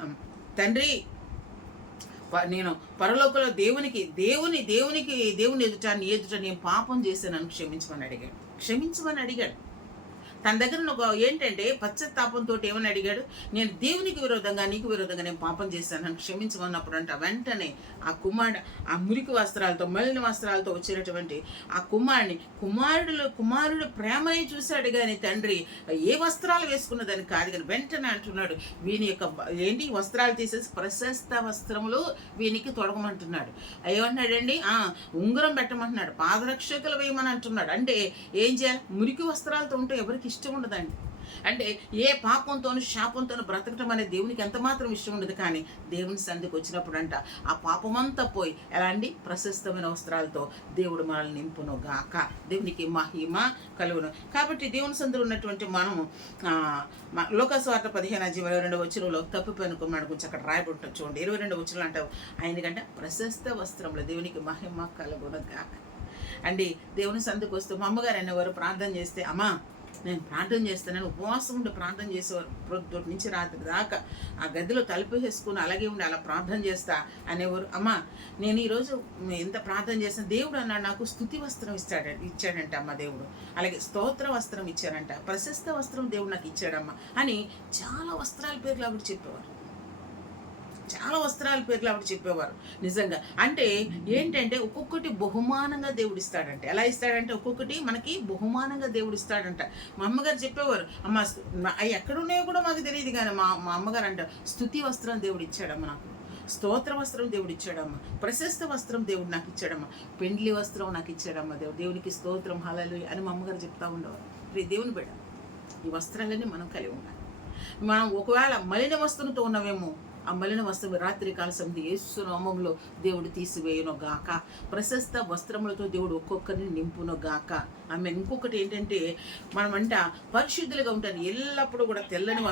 తండ్రి నేను పరలోకంలో దేవుని ఎదుట నీ ఎదుట నేను పాపం చేశానని క్షమించమని అడిగాడు. తన దగ్గర ఏంటంటే పశ్చాత్తాపంతో ఏమని అడిగాడు, నేను దేవునికి విరోధంగా నీకు విరోధంగా నేను పాపం చేశాను క్షమించమన్నప్పుడు అంట వెంటనే ఆ ఆ మురికి వస్త్రాలతో మలిన వస్త్రాలతో వచ్చినటువంటి ఆ కుమారుడు ప్రేమని చూశాడు కానీ తండ్రి ఏ వస్త్రాలు వేసుకున్నదని కాదు కానీ వెంటనే అంటున్నాడు, వీని యొక్క వస్త్రాలు తీసేసి ప్రశస్త వస్త్రములు వీనికి తొడగమంటున్నాడు. ఏమన్నాడండి, ఉంగరం పెట్టమంటున్నాడు, పాదరక్షకులు వేయమని అంటున్నాడు. అంటే ఏం చేయాలి, మురికి వస్త్రాలతో ఉంటే ఎవరికి ఇష్టం ఉండదండి. అంటే ఏ పాపంతోనూ శాపంతోనూ బ్రతకటం అనేది దేవునికి ఎంత మాత్రం ఇష్టం ఉండదు. కానీ దేవుని సన్నిధికి వచ్చినప్పుడు అంట ఆ పాపమంతా పోయి ఎలాంటి ప్రశస్తమైన వస్త్రాలతో దేవుడు మనల్ని నింపును గాక. దేవునికి మహిమ కలుగును. కాబట్టి దేవుని సన్నిధిలో ఉన్నటువంటి మనము లోకస్వార్త 15:22 వచనంలో తప్పిపోయిన కుమారుడు గురించి అక్కడ రాయబడి ఉంటుంది చూడండి. 22 వచనాలు అంటావు, ఆయనకంటే ప్రశస్త వస్త్రంలో దేవునికి మహిమ కలుగును గాక. అండి దేవుని సన్నిధికి వస్తూ మా అమ్మగారు అనేవారు ప్రార్థన చేస్తే, అమ్మా నేను ప్రార్థన చేస్తానని ఉపవాసం ఉండి ప్రార్థన చేసేవారు. పొద్దుటి నుంచి రాత్రి దాకా ఆ గదిలో తలుపు వేసుకుని అలాగే ఉండి అలా ప్రార్థన చేస్తా అనేవారు. అమ్మ నేను ఈరోజు ఎంత ప్రార్థన చేసిన దేవుడు అన్నాడు నాకు స్తుతి వస్త్రం ఇచ్చాడంట అమ్మ దేవుడు, అలాగే స్తోత్ర వస్త్రం ఇచ్చాడంట, ప్రశస్త వస్త్రం దేవుడు నాకు ఇచ్చాడమ్మ అని చాలా వస్త్రాల పేర్లు ఆవిడ చెప్పేవారు. చెప్పేవారు నిజంగా. అంటే ఏంటంటే ఒక్కొక్కటి బహుమానంగా దేవుడు ఇస్తాడంట. ఎలా ఇస్తాడంటే ఒక్కొక్కటి మనకి బహుమానంగా దేవుడు ఇస్తాడంట. మా అమ్మగారు చెప్పేవారు, అమ్మ ఎక్కడున్నాయో కూడా మాకు తెలియదు కానీ మా అమ్మగారు అంట స్తుతి వస్త్రం దేవుడు ఇచ్చాడమ్మ నాకు, స్తోత్ర వస్త్రం దేవుడు ఇచ్చాడమ్మ, ప్రశస్త వస్త్రం దేవుడు నాకు ఇచ్చాడమ్మ, పెండ్లి వస్త్రం నాకు ఇచ్చాడమ్మ దేవునికి స్తోత్రం హల్లెలూయా అని మా అమ్మగారు చెప్తా ఉండేవారు. దేవుని బిడ్డ ఈ వస్త్రాలన్నీ మనం కలిగి ఉండాలి. మనం ఒకవేళ మలిన వస్త్రంతో ఉన్నవేమో ఆ మలిన వస్త్రం రాత్రి కాల సంధి యేసు నామములో దేవుడు తీసివేయును గాక. ప్రశస్త వస్త్రములతో దేవుడు ఒక్కొక్కరిని నింపును గాక. ఆమె ఇంకొకటి ఏంటంటే మనమంట పరిశుద్ధులుగా ఉంటాను ఎల్లప్పుడూ కూడా తెల్లని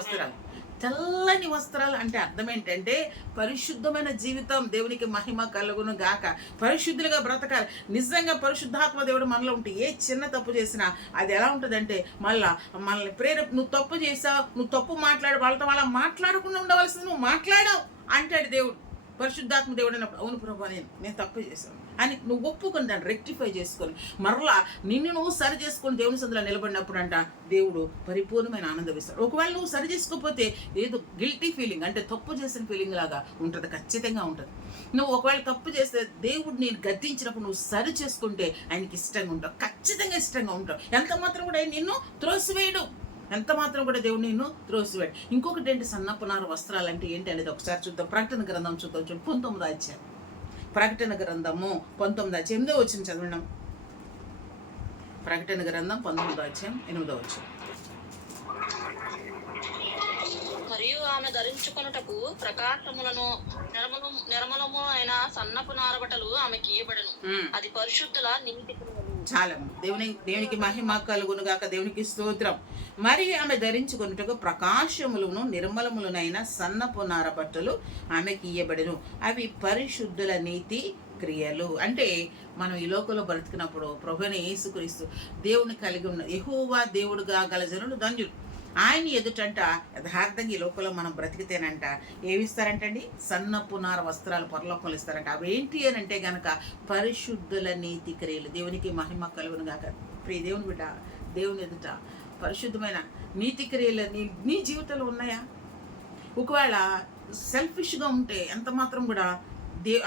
వస్త్రాలు అంటే అర్థం ఏంటంటే పరిశుద్ధమైన జీవితం, దేవునికి మహిమ కలుగును గాక. పరిశుద్ధులుగా బ్రతకాలి. నిజంగా పరిశుద్ధాత్మ దేవుడు మనలో ఉంటే ఏ చిన్న తప్పు చేసినా అది ఎలా ఉంటుందంటే మనల్ని నువ్వు తప్పు చేసావు, నువ్వు తప్పు వాళ్ళతో వాళ్ళ మాట్లాడకుండా ఉండవలసింది నువ్వు మాట్లాడావు అంటాడు దేవుడు. పరిశుద్ధాత్మ దేవుడు అన్నప్పుడు అవును ప్రభా నేను తప్పు చేశాను, అని నువ్వు ఒప్పుకొని దాన్ని రెక్టిఫై చేసుకొని మరలా నిన్ను నువ్వు సరి చేసుకొని దేవుని సందులో నిలబడినప్పుడు అంట దేవుడు పరిపూర్ణమైన ఆనందమిస్తాడు. ఒకవేళ నువ్వు సరి చేసుకోకపోతే ఏదో గిల్టీ ఫీలింగ్, అంటే తప్పు చేసిన ఫీలింగ్ లాగా ఉంటుంది, ఖచ్చితంగా ఉంటుంది. నువ్వు ఒకవేళ తప్పు చేస్తే దేవుడు నేను గద్దించినప్పుడు నువ్వు సరి చేసుకుంటే ఆయనకి ఇష్టంగా ఉంటావు, ఖచ్చితంగా ఇష్టంగా ఉంటావు. ఎంత మాత్రం కూడా ఆయన నిన్ను త్రోసివేయడు, ఎంత మాత్రం కూడా దేవుడు నిన్ను త్రోసివేయడు. ఇంకొకటి ఏంటి, సన్నపునార వస్త్రాలు అంటే ఏంటి అనేది ఒకసారి చూద్దాం. ప్రకటన గ్రంథం చూద్దాం, 19వ అధ్యాయం. ప్రకటన గ్రంథము 19వ అధ్యాయం 8వ వచనం చదవడం. ప్రకటన గ్రంథం 19వ అధ్యాయం 8వ వచనం. మరియు ఆమె ధరించుకొనుటకు ప్రకాశములను నిర్మలము అయిన సన్నపు నారబట్టలు ఆమెకి ఇయ్యబడను. అది పరిశుద్ధుల నీతి. చాలా దేవునికి మహిమ కలుగునుగాక, దేవునికి స్తోత్రం. మరియు ఆమె ధరించుకొనుటకు ప్రకాశములను నిర్మలములనైన సన్నపు నార బట్టలు ఆమెకి ఇయ్యబడెను. అవి పరిశుద్ధుల నీతి క్రియలు. అంటే మనం ఈ లోకంలో బ్రతికినప్పుడు ప్రభువైన యేసుక్రీస్తు దేవుని కలిగి ఉన్న యెహోవా దేవుడుగా గల జనులు ధన్యులు. ఆయన ఎదుటంట యథార్థంగా ఈ లోకంలో మనం బ్రతికితేనంట ఏమిస్తారంటండి, సన్నపు నార వస్త్రాలు పరలోకంలో ఇస్తారంట. అవి ఏంటి అని అంటే గనక పరిశుద్ధుల నీతి క్రియలు. దేవునికి మహిమ కలుగును గాక. ప్రియ దేవుని బిడ్డ, దేవుని ఎదుట పరిశుద్ధమైన నీతి క్రియలు నీ జీవితంలో ఉన్నాయా? ఒకవేళ సెల్ఫిష్గా ఉంటే ఎంత మాత్రం కూడా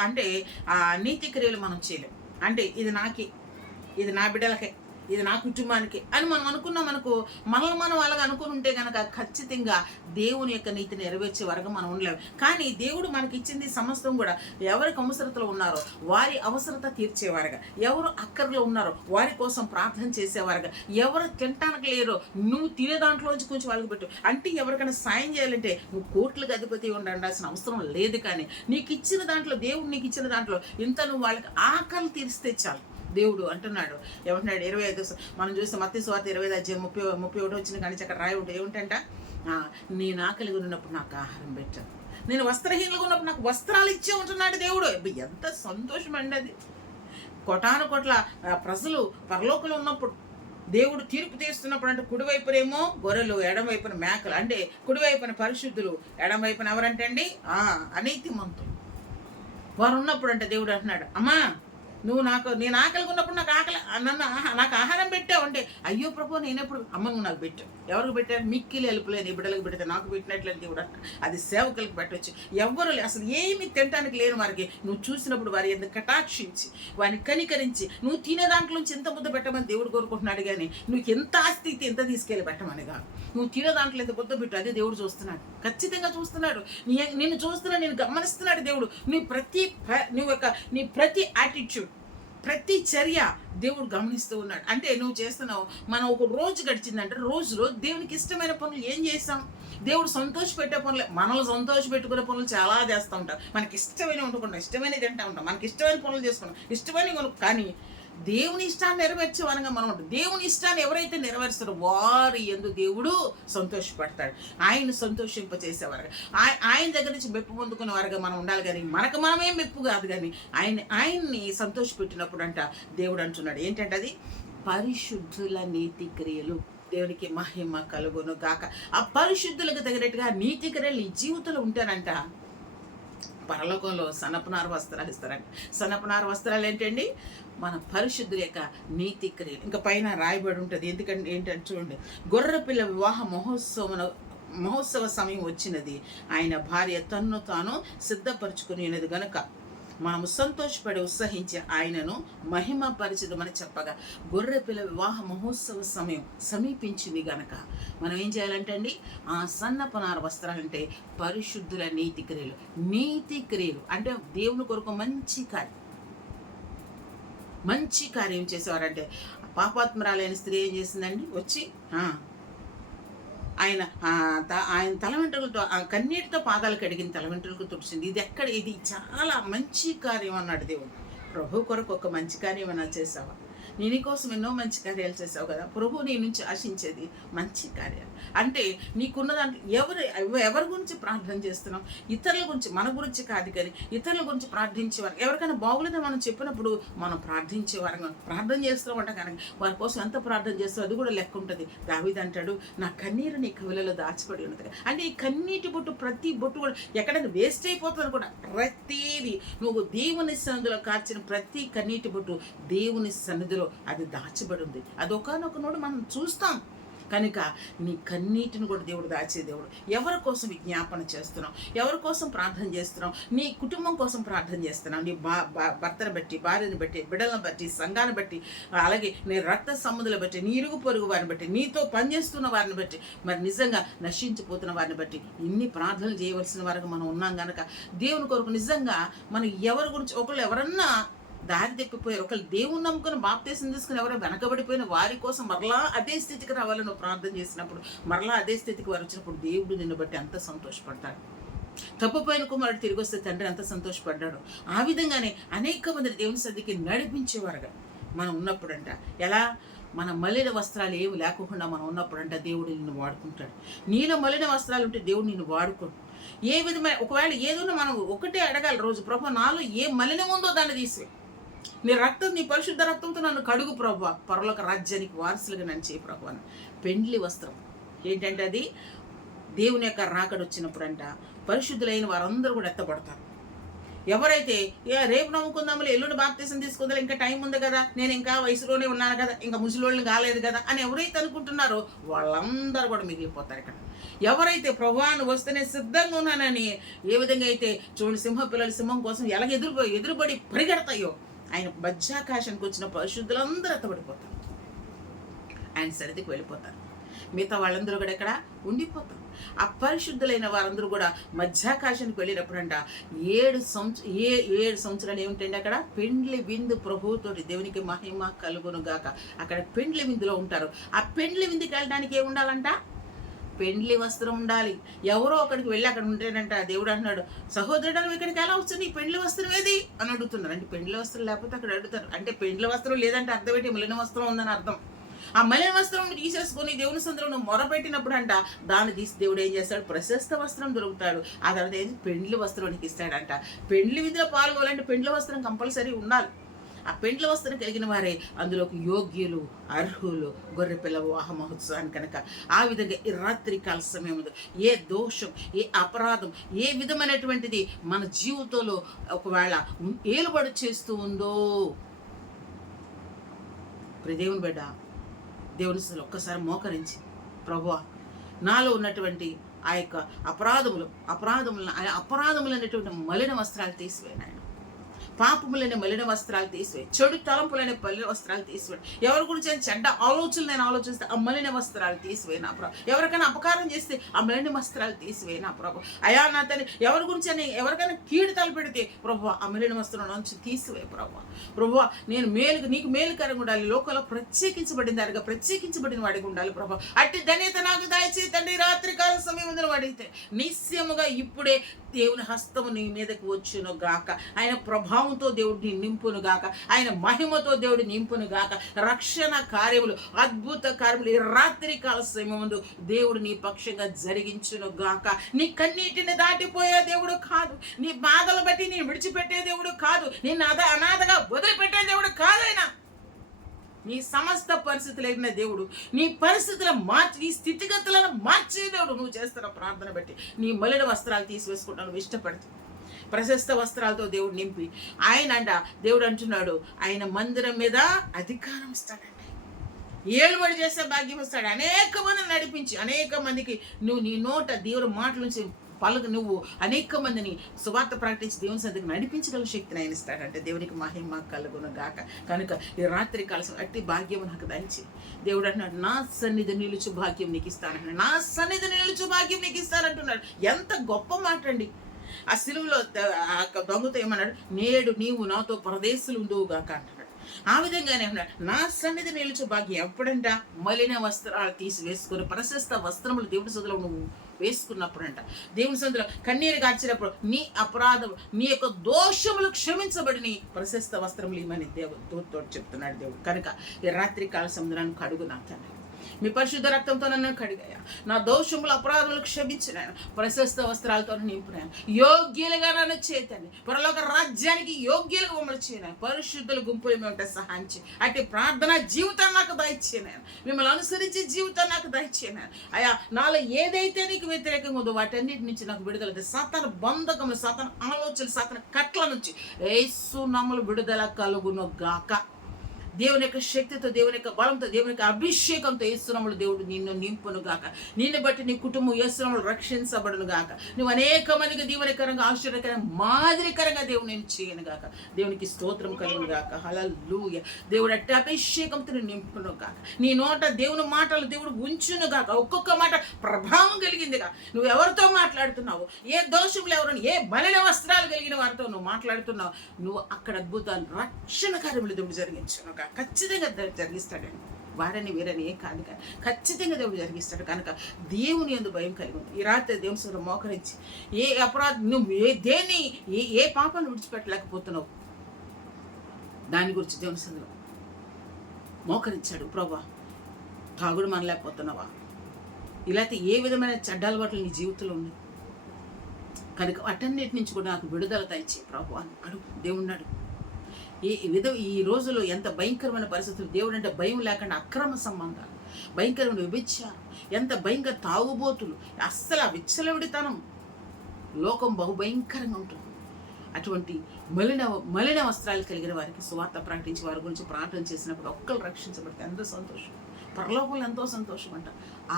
అంటే ఆ నీతి క్రియలు మనం చేయలేం. అంటే ఇది నాకే, ఇది నా బిడ్డలకే, ఇది నా కుటుంబానికి అని మనం అనుకున్నాం అనుకో, మనల్ని మనం అలాగ అనుకుని ఉంటే కనుక ఖచ్చితంగా దేవుని యొక్క నీతి నెరవేర్చే వరకు మనం ఉండలేము. కానీ దేవుడు మనకి ఇచ్చింది సమస్తం కూడా ఎవరికి అవసరతలు ఉన్నారో వారి అవసరత తీర్చేవారుగా, ఎవరు అక్కర్లో ఉన్నారో వారి కోసం ప్రార్థన చేసేవారుగా, ఎవరు తినటానికి లేరో నువ్వు తినే దాంట్లోంచి కొంచెం వాళ్ళకి పెట్టు. అంటే ఎవరికైనా సాయం చేయాలంటే నువ్వు కోట్లకు అధిపతి ఉండాల్సిన అవసరం లేదు. కానీ నీకు ఇచ్చిన దాంట్లో, దేవుడు నీకు ఇచ్చిన దాంట్లో ఇంత నువ్వు వాళ్ళకి ఆకలి తీరిస్తే చాలు. దేవుడు అంటున్నాడు, ఏమంటున్నాడు 25 మనం చూస్తే మత్తయి సువార్త 25 అధ్యాయం 31 వచ్చిన కానీ అక్కడ రాయి ఉంటుంది. ఏమిటంట, నేను ఆకలిగా ఉన్నప్పుడు నాకు ఆహారం పెట్టాను, నేను వస్త్రహీనంగా ఉన్నప్పుడు నాకు వస్త్రాలు ఇచ్చే ఉంటున్నాడు దేవుడు. ఎంత సంతోషం అండి అది. కోటాను కోట్ల ప్రజలు పరలోకంలో ఉన్నప్పుడు దేవుడు తీర్పు తీస్తున్నప్పుడు అంటే కుడివైపునేమో గొర్రెలు, ఎడమవైపున మేకలు. అంటే కుడివైపున పరిశుద్ధులు, ఎడమవైపున ఎవరంటే అండి అనీతిమంతులు. వారు ఉన్నప్పుడు అంటే దేవుడు అంటున్నాడు, అమ్మా నువ్వు నేను ఆకలిగా ఉన్నప్పుడు నాకు ఆహారం పెట్టావు అంటే, అయ్యో ప్రభు నేనెప్పుడు, అమ్మ నువ్వు నాకు పెట్టావు. ఎవరికి పెట్టారు? మిక్కిలి ఎలుపులేని బిడ్డలకు పెడితే నాకు పెట్టినట్లని దేవుడు అది సేవకులకు పెట్టవచ్చు. ఎవ్వరు అసలు ఏమి తినడానికి లేని వారికి నువ్వు చూసినప్పుడు వారి ఎందుకు కటాక్షించి వారిని కనికరించి నువ్వు తినే దాంట్లోంచి ఎంత ముద్ద పెట్టమని దేవుడు కోరుకుంటున్నాడు. కానీ నువ్వు ఎంత ఆస్తి ఎంత తీసుకెళ్ళి పెట్టమనిగా, నువ్వు తినే దాంట్లో ఎంత ముద్ద పెట్టు, అదే దేవుడు చూస్తున్నాడు, ఖచ్చితంగా చూస్తున్నాడు. నిన్ను చూస్తున్నాడు, నేను గమనిస్తున్నాడు దేవుడు. నీ ప్రతి యాటిట్యూడ్, ప్రతి చర్య దేవుడు గమనిస్తూ ఉన్నాడు. అంటే నువ్వు చేస్తున్నావు. మనం ఒక రోజు గడిచిందంటే రోజులో దేవునికి ఇష్టమైన పనులు ఏం చేస్తాం? దేవుడు సంతోషపెట్టే పనులు, మనల్ని సంతోషపెట్టుకునే పనులు చాలా చేస్తూ ఉంటాం. మనకి ఇష్టమైన వండుకుంటాం, ఇష్టమైన తింటూ ఉంటాం, మనకి ఇష్టమైన పనులు చేసుకుంటాం, ఇష్టమైన కొనుక్కు. కానీ దేవుని ఇష్టాన్ని నెరవేర్చేవారంగా మనం ఉంటాం. దేవుని ఇష్టాన్ని ఎవరైతే నెరవేరుస్తారో వారి యందు దేవుడు సంతోషపడతాడు. ఆయన సంతోషింపచేసేవారుగా, ఆయన దగ్గర నుంచి మెప్పు పొందుకునే వారుగా మనం ఉండాలి. కానీ మనకు మనమేం మెప్పు కాదు, కానీ ఆయన్ని సంతోషపెట్టినప్పుడు అంట దేవుడు అంటున్నాడు ఏంటంటే అది పరిశుద్ధుల నీతి క్రియలు. దేవునికి మహిమ కలుగును గాక. ఆ పరిశుద్ధులకు తగినట్టుగా నీతి క్రియలు ఈ జీవితంలో ఉంటారంట. పరలోకంలో సన్నపునార వస్త్రాలు ఇస్తారంట. సన్నపునార వస్త్రాలు ఏంటండి? మన పరిశుద్ధుల యొక్క నీతి క్రియలు. ఇంకా పైన రాయబడి ఉంటుంది. ఎందుకంటే ఏంటంటే చూడండి, గొర్రెపిల్ల వివాహ మహోత్సవ సమయం వచ్చినది, ఆయన భార్య తన్ను తాను సిద్ధపరచుకునేది గనుక మనము సంతోషపడి ఉత్సహించి ఆయనను మహిమపరచదమని చెప్పగా, గొర్రెపిల్ల వివాహ మహోత్సవ సమయం సమీపించింది గనక మనం ఏం చేయాలంటే అండి, ఆ సన్నపునార వస్త్రాలంటే పరిశుద్ధుల నీతి క్రియలు. నీతి క్రియలు అంటే దేవుని కొరకు మంచి కార్యం చేసేవారంటే, పాపాత్మరాలైన స్త్రీ ఏం చేసిందండి, వచ్చి ఆయన తల వెంట్రుకలతో కన్నీటితో పాదాలు కడిగిన తల వెంట్రుకలు తుడిచింది. ఇది చాలా మంచి కార్యం అన్నాడు దేవుడు. ప్రభు కొరకు ఒక మంచి కార్యం అన్నా చేసావా? నీకోసం ఎన్నో మంచి కార్యాలు చేసావు కదా. ప్రభు నీ నుంచి ఆశించేది మంచి కార్యాలు. అంటే నీకున్న దాంట్లో ఎవరి గురించి ప్రార్థన చేస్తున్నాం? ఇతరుల గురించి, మన గురించి కాదు కానీ ఇతరుల గురించి ప్రార్థించేవారు. ఎవరికైనా బాగులేదని మనం చెప్పినప్పుడు మనం ప్రార్థించేవారు, ప్రార్థన చేస్తామంట. కనుక వారి కోసం ఎంత ప్రార్థన చేస్తావు అది కూడా లెక్క ఉంటుంది. దావీదు అంటాడు, నా కన్నీరు నీ కవిలలో దాచిపడి ఉంటుంది. అంటే ఈ కన్నీటి బొట్టు, ప్రతి బొట్టు కూడా ఎక్కడైనా వేస్ట్ అయిపోతుంది కూడా. ప్రతిదీ నువ్వు దేవుని సన్నిధిలో కార్చిన ప్రతి కన్నీటి బొట్టు దేవుని సన్నిధిలో అది దాచబడి ఉంది. అది ఒకానొకనోడు మనం చూస్తాం. కనుక నీ కన్నీటిని కూడా దేవుడు దాచే దేవుడు. ఎవరి కోసం విజ్ఞాపన చేస్తున్నావు? ఎవరి కోసం ప్రార్థన చేస్తున్నావు? నీ కుటుంబం కోసం ప్రార్థన చేస్తున్నావు. నీ భర్తను బట్టి, భార్యను బట్టి, బిడ్డలను బట్టి, సంఘాన్ని బట్టి, అలాగే నీ రక్త సంబంధులను బట్టి, నీ ఇరుగు పొరుగు వారిని బట్టి, నీతో పనిచేస్తున్న వారిని బట్టి, మరి నిజంగా నశించిపోతున్న వారిని బట్టి ఇన్ని ప్రార్థనలు చేయవలసిన వారికి మనం ఉన్నాం కనుక దేవుని కొరకు నిజంగా మనం ఎవరి గురించి, ఒకళ్ళు ఎవరన్నా దారి తెప్పిపోయారు, ఒకళ్ళు దేవుని నమ్ముకొని బాప్తీసం తీసుకుని ఎవరో వెనకబడిపోయిన వారి కోసం మరలా అదే స్థితికి రావాలని నువ్వు ప్రార్థన చేసినప్పుడు, మరలా అదే స్థితికి వారు వచ్చినప్పుడు దేవుడు నిన్ను బట్టి ఎంత సంతోషపడతాడు. తప్పిపోయిన కుమారుడు తిరిగి వస్తే తండ్రి ఎంత సంతోషపడ్డాడు. ఆ విధంగానే అనేక మంది దేవుని సన్నిధికి నడిపించేవారుగా మనం ఉన్నప్పుడంట. ఎలా? మన మలిన వస్త్రాలు ఏమి లేకుండా మనం ఉన్నప్పుడంట దేవుడు నిన్ను వాడుకుంటాడు. నీలో మలిన వస్త్రాలు ఉంటే దేవుడు నిన్ను వాడుకోడు. ఏ విధమైన, ఒకవేళ ఏదైనా మనం ఒకటే అడగాలి రోజు, ప్రభు నాలో ఏ మలినం ఉందో దాన్ని తీసి, నీ రక్తం, నీ పరిశుద్ధ రక్తంతో నన్ను కడుగు ప్రభు, పరలోక రాజ్యానికి వారసులుగా నన్ను చేయి ప్రభు అని. పెండ్లి వస్త్రం ఏంటంటే అది దేవుని యొక్క రాకడ వచ్చినప్పుడంట పరిశుద్ధులైన వారందరూ కూడా ఎత్తబడతారు. ఎవరైతే రేపు నమ్ముకుందాములే, ఎల్లుండి బాప్తీసం తీసుకుందా, ఇంకా టైం ఉంది కదా, నేను ఇంకా వయసులోనే ఉన్నాను కదా, ఇంకా ముసలోళ్ళని కాలేదు కదా అని ఎవరైతే అనుకుంటున్నారో వాళ్ళందరూ కూడా మిగిలిపోతారు ఇక్కడ. ఎవరైతే ప్రభువాను వస్తేనే సిద్ధంగా ఉన్నానని ఏ విధంగా అయితే చూడండి, సింహ పిల్లలు సింహం కోసం ఎలాగ ఎదురుబడి పరిగెడతాయో, ఆయన మధ్యాకాశానికి వచ్చిన పరిశుద్ధులందరూ ఎత్తబడిపోతారు, ఆయన సరిదికి వెళ్ళిపోతారు. మిగతా వాళ్ళందరూ కూడా ఎక్కడ ఉండిపోతారు. ఆ పరిశుద్ధులైన వారందరూ కూడా మధ్యాకాశానికి వెళ్ళినప్పుడంట 7 సంవత్సరాలు ఏమిటండి అక్కడ పెండ్లి విందు ప్రభువుతోటి, దేవునికి మహిమ కలుగును గాక. అక్కడ పెండ్లి విందులో ఉంటారు. ఆ పెండ్లి విందుకి వెళ్ళడానికి ఏమి ఉండాలంట? పెండ్లి వస్త్రం ఉండాలి. ఎవరో ఒకడికి వెళ్ళి అక్కడ ఉంటేనంట దేవుడు అంటున్నాడు, సహోదరుడు ఇక్కడికి ఎలా వస్తుంది, ఈ పెండ్లి వస్త్రం ఏది అని అడుగుతున్నారు. అంటే పెండ్లి వస్త్రం లేకపోతే అక్కడ అడుగుతారు. అంటే పెండ్లి వస్త్రం లేదంటే అర్థం ఏంటి? మలిన వస్త్రం ఉందని అర్థం. ఆ మలిన వస్త్రం తీసేసుకొని దేవుని సందులో మొరపెట్టినప్పుడు అంట దాన్ని తీసి దేవుడు ఏం చేస్తాడు? ప్రశస్త వస్త్రం దొరుకుతాడు. ఆ తర్వాత ఏం పెండ్లి వస్త్రం నీకు ఇస్తాడంట. పెండ్లి విధిలో పాల్గొనాలంటే పెండ్లి వస్త్రం కంపల్సరీ ఉండాలి. ఆ పెండ్లి వస్త్రం కలిగిన వారే అందులోకి యోగ్యులు, అర్హులు, గొర్రెపిల్ల వివాహ మహోత్సవాన్ని. కనుక ఆ విధంగా ఈ రాత్రి కాల సమయంలో ఏ దోషం, ఏ అపరాధం, ఏ విధమైనటువంటిది మన జీవితంలో ఒకవేళ ఏలుబడి చేస్తూ ఉందో, దేవుని బిడ్డ దేవుని ఒక్కసారి మోకరించి, ప్రభువా నాలో ఉన్నటువంటి ఆ యొక్క అపరాధములు అనేటువంటి మలిన వస్త్రాలు తీసివేయి నాయన. పాపములనే మలిన వస్త్రాలు తీసివేయి, చెడు తలంపులనే మలిన వస్త్రాలు తీసివేయి. ఎవరి గురించి చెడ్డ ఆలోచనలు నేను ఆలోచిస్తే ఆ మలిన వస్త్రాలు తీసివేయి నా ప్రభు. ఎవరికైనా అపకారం చేస్తే ఆ మలిన వస్త్రాలు తీసివేయి నా ప్రభు. అయా నా తల్లి, ఎవరి గురించి ఎవరికైనా కీడు తలపెడితే ప్రభు ఆ మలిన వస్త్రం నుంచి తీసివేయి ప్రభు. ప్రభు నేను నీకు మేలుకరంగా ఉండాలి, లోకంలో ప్రత్యేకించబడిన దానిగా ప్రత్యేకించబడిన వాడికి ఉండాలి ప్రభు. అట్టి ధన్యత నాకు దయచేయి తండ్రి. రాత్రి కాల సమయం వాడితే నిశ్చయముగా ఇప్పుడే దేవుని హస్తము నీ మీదకి వచ్చును గాక. ఆయన ప్రభావంతో దేవుడిని నింపును గాక. ఆయన మహిమతో దేవుడు నింపును గాక. రక్షణ కార్యములు, అద్భుత కార్యములు ఈ రాత్రి కాల సమయముందు దేవుడు నీ పక్షంగా జరిగించును గాక. నీ కన్నీటిని దాటిపోయే దేవుడు కాదు. నీ బాధలు బట్టి నేను విడిచిపెట్టే దేవుడు కాదు. నిన్ను అనాథగా వదిలిపెట్టే దేవుడు కాదైనా నీ సమస్త పరిస్థితులైన దేవుడు, నీ పరిస్థితులను మార్చి, నీ స్థితిగతులను మార్చే దేవుడు. నువ్వు చేస్తున్న ప్రార్థన బట్టి నీ మలిన వస్త్రాలు తీసివేసుకుంటా నువ్వు ఇష్టపడుతూ ప్రశస్త వస్త్రాలతో దేవుడు నింపి, దేవుడు అంటున్నాడు ఆయన మందిరం మీద అధికారం ఇస్తాడండి, ఏలుబడి చేసే భాగ్యం ఇస్తాడు. అనేక మందిని నడిపించి, అనేక మందికి నువ్వు నీ నోట దేవుడు మాటల నుంచి నువ్వు అనేక మందిని సువార్త ప్రకటించి దేవుని సన్నిధికి నడిపించగల శక్తిని ఆయన ఇస్తాడంటే దేవునికి మహిమ కలుగును గాక. కనుక ఈ రాత్రి కాలం అట్టి భాగ్యం నాకు దయచి దేవుడు అంటున్నాడు, నా సన్నిధి నిలుచు భాగ్యం నీకు ఇస్తానంటున్నాడు. నా సన్నిధి నిలుచు భాగ్యం నీకు ఇస్తానంటున్నాడు. ఎంత గొప్ప మాట అండి. ఆ సిలువలో దొంగతో ఏమన్నాడు? నేడు నీవు నాతో పరదేశులు ఉండువుగాక అంటున్నాడు. ఆ విధంగానే ఉన్నాడు. నా సన్నిధి నిలుచు భాగ్యం ఎప్పుడంట? మలిన వస్త్రాలు తీసి వేసుకొని ప్రశస్త వస్త్రములు దేవుడి సదులో నువ్వు వేసుకున్నప్పుడంట, దేవుని సన్నిధిలో కన్నీరు గార్చినప్పుడు నీ అపరాధం, నీ యొక్క దోషములు క్షమించబడి నీ ప్రశస్త వస్త్రములు ఇమ్మని దేవుడు దూతతో చెప్తున్నాడు దేవుడు. కనుక ఈ రాత్రి కాల సముద్రాన్ని కడుగు నా తండ్రి, మీ పరిశుద్ధ రక్తంతో నన్ను కడిగాయ, నా దోషములు అపరాధములు క్షమించినాను, ప్రశస్త వస్త్రాలతో నింపినాను, యోగ్యులుగా నన్ను చేతండి, పరలోక రాజ్యానికి యోగ్యులుగా మమ్మల్ని చేయను, పరిశుద్ధుల గుంపులు మేము సహాయం చేయి, అట్టి ప్రార్థన జీవితాన్ని నాకు దయచేయను, మిమ్మల్ని అనుసరించే జీవితాన్ని నాకు దయచేయను అయ్యా. నాలో ఏదైతే నీకు వ్యతిరేకంగా ఉందో వాటన్నిటి నుంచి నాకు విడుదల, సాతాను బంధకములు, సాతాను ఆలోచనలు, సాతాను కట్ల నుంచి యేసు నామములో విడుదల కలుగును గాక. దేవుని యొక్క శక్తితో, దేవుని యొక్క బలంతో, దేవుని యొక్క అభిషేకంతో యేసునామములో దేవుడు నిన్ను నింపును గాక. నిన్ను బట్టి నీ కుటుంబం యేసునామములో రక్షించబడును గాక. నువ్వు అనేక మందికి దీవెనకరంగా, ఆశ్చర్యకరంగా, మాదిరికరంగా దేవుడు నేను చేయను గాక. దేవునికి స్తోత్రం కలుగును గాక. హల్లెలూయా. దేవుడు అట్టి అభిషేకంతో నింపును గాక. నీ నోట దేవుని మాటలు దేవుడు ఉంచును గాక. ఒక్కొక్క మాట ప్రభావం కలిగిందిగా. నువ్వు ఎవరితో మాట్లాడుతున్నావు, ఏ దోషములు ఎవరిని, ఏ మలిన వస్త్రాలు కలిగిన వారితో నువ్వు మాట్లాడుతున్నావు, నువ్వు అక్కడ అద్భుతాలు, రక్షణ కార్యములు దేవుడు జరిగించును. ఖచ్చితంగా జరిగిస్తాడండి. వారని వీరని ఏం కాదు, కానీ ఖచ్చితంగా దేవుడు జరిగిస్తాడు. కనుక దేవుని యందు భయం కలిగి ఉంది. ఈ రాత్రి దేవుని సన్నిధిలో మోకరించి ఏ అపరాధం, నువ్వు ఏ పాపాన్ని విడిచిపెట్టలేకపోతున్నావు దాని గురించి దేవుని సన్నిధిలో మోకరించాడు. ప్రభువా, తాగుడు మనలేకపోతున్నావా, ఇలాంటి ఏ విధమైన చెడ్డ అలవాట్లు నీ జీవితంలో ఉన్నాయి కనుక అటన్నిటి నుంచి కూడా నాకు విడుదల దయచేయి ప్రభువా అని అడుగు. దేవున్నాడు. ఈ రోజులో ఎంత భయంకరమైన పరిస్థితులు, దేవుడు అంటే భయం లేకుండా అక్రమ సంబంధాలు, భయంకరమైన విభిచారం, ఎంత భయంకర తాగుబోతులు, అస్సలు విచ్చలవిడితనం, లోకం బహుభయంకరంగా ఉంటుంది. అటువంటి మలిన వస్త్రాలు కలిగిన వారికి సువార్త ప్రకటించి వారి గురించి ప్రార్థన చేసినప్పుడు ఒక్కరు రక్షించబడితే ఎంతో సంతోషం, పరలోకంలో ఎంతో సంతోషం అంట.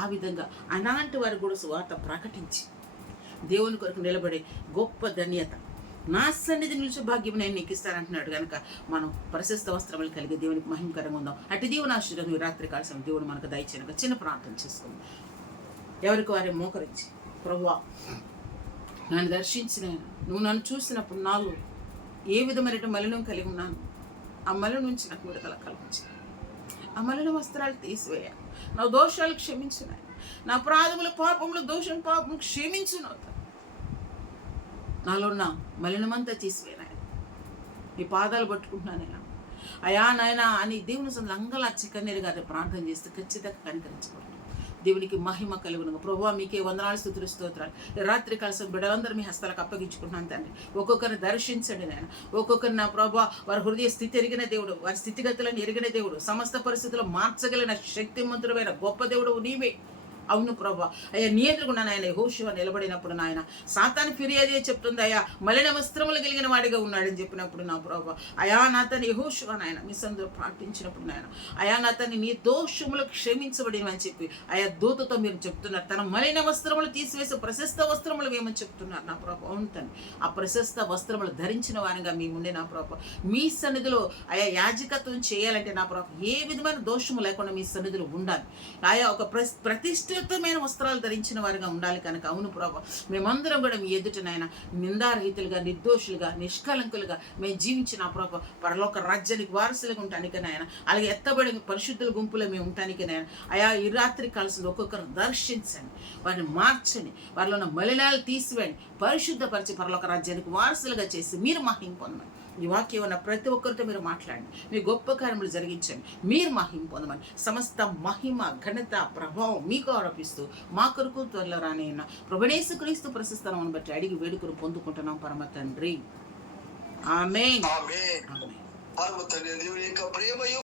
ఆ విధంగా అలాంటి వారికి కూడా సువార్త ప్రకటించి దేవుని కొరకు నిలబడే గొప్ప ధన్యత, నా సన్నిధి నిలిచే భాగ్యం నేను నీకు ఇస్తానంటున్నాడు. కనుక మనం ప్రశస్త వస్త్రములు కలిగి దేవునికి మహిమకరంగా ఉందాం. అటు దేవుని ఆశీర్వాదం రాత్రి కాల సమయం దేవుడు మనకు దయచేయను. చిన్న ప్రార్థన చేసుకుందాం. ఎవరికి వారే మోకరించి, ప్రభువా నన్ను దర్శించిన, నువ్వు నన్ను చూసినప్పుడు నాలో ఏ విధమైన మలినం కలిగి ఉన్నాను, ఆ మలినం నుంచి నాకు విడుదల కల్పించి, ఆ మలిన వస్త్రాలు తీసివేయ, నా దోషాలు క్షమించిన, నా అపరాధముల పాపములు, దోషం పాపము క్షమించును, నాలో ఉన్న మలినమంతా తీసివేనా, నీ పాదాలు పట్టుకుంటున్నానైనా అయా నాయనా అని దేవుని సొంత అంగలార్చి కన్నీరు గారి ప్రార్థన చేస్తే ఖచ్చితంగా కనికరించబడు. దేవునికి మహిమ కలుగును. ప్రభువా మీకే వందనాలు, స్తుతులు, స్తోత్రాలు. రాత్రి కాలం బిడ్డలందరూ మీ హస్తాలకు అప్పగించుకుంటున్నాను తండ్రి. ఒక్కొక్కరిని దర్శించండి నాయన. ఒక్కొక్కరిని నా ప్రభువా వారి హృదయ స్థితి ఎరిగిన దేవుడు, వారి స్థితిగతులను ఎరిగిన దేవుడు, సమస్త పరిస్థితుల్లో మార్చగలిగిన శక్తిమంతుడమైన గొప్ప దేవుడు నీవే. అవును ప్రభా, అయ్యా నీ ఎదురుగున్నాను ఆయన యెహోషువ నిలబడినప్పుడు నాయన సాతాను ఫిర్యాదే చెప్తుంది, అయ్యా మలిన వస్త్రములు కలిగిన వాడిగా ఉన్నాడని చెప్పినప్పుడు నా ప్రభా, అయా నా తను యెహోషువ నాయన మీ సందులో ప్రార్థించినప్పుడు నాయన, అయా నా తను నీ దోషములు క్షమించబడినని చెప్పి అయా దూతతో మీరు చెప్తున్నారు. తన మలిన వస్త్రములు తీసివేసి ప్రశస్త వస్త్రములు వేయమని చెప్తున్నారు నా ప్రభా. అవును తండ్రి, ఆ ప్రశస్త వస్త్రములు ధరించిన వారిగా మీ ఉండే నా ప్రభా, మీ సన్నిధిలో అయా యాజకత్వం చేయాలంటే నా ప్రభా ఏ విధమైన దోషము లేకుండా మీ సన్నిధిలో ఉండాలి. ఆయా ఒక ప్రతిష్ఠితమైన వస్త్రాలు ధరించిన వారిగా ఉండాలి. కనుక అవును ప్రభా, మేమందరం కూడా మీ ఎదుటనైనా నిందారహితులుగా, నిర్దోషులుగా, నిష్కలంకులుగా మేము జీవించిన ప్రభా పరలోక రాజ్యానికి వారసులుగా ఉంటానికనైనా, అలాగే ఎత్తబడిన పరిశుద్ధుల గుంపులో మేము ఉంటానికనైనా అయా ఈ రాత్రి కాల్సిన ఒక్కొక్కరు దర్శించండి, వారిని మార్చండి, వారిలో ఉన్న మలినాలు తీసివేయండి, పరిశుద్ధపరిచి పరలోక రాజ్యానికి వారసులుగా చేసి మీరు మహిమ పొందమని ఈ వాక్యం ఉన్న ప్రతి ఒక్కరితో మీరు మాట్లాడండి, మీ గొప్ప కార్యములు జరిగించండి, మీరు మహిమ పొందమని సమస్త మహిమ, ఘనత, ప్రభావం మీకు ఆరోపిస్తూ మా కొరకు త్వరలో రానైనా ప్రభువైన క్రీస్తు ప్రశస్తనామమును బట్టి అడిగి వేడుకను పొందుకుంటున్నాం పరమ తండ్రి. ఆమేన్. ఆమేన్. పరమ తండ్రి దేవుని యొక్క ప్రేమ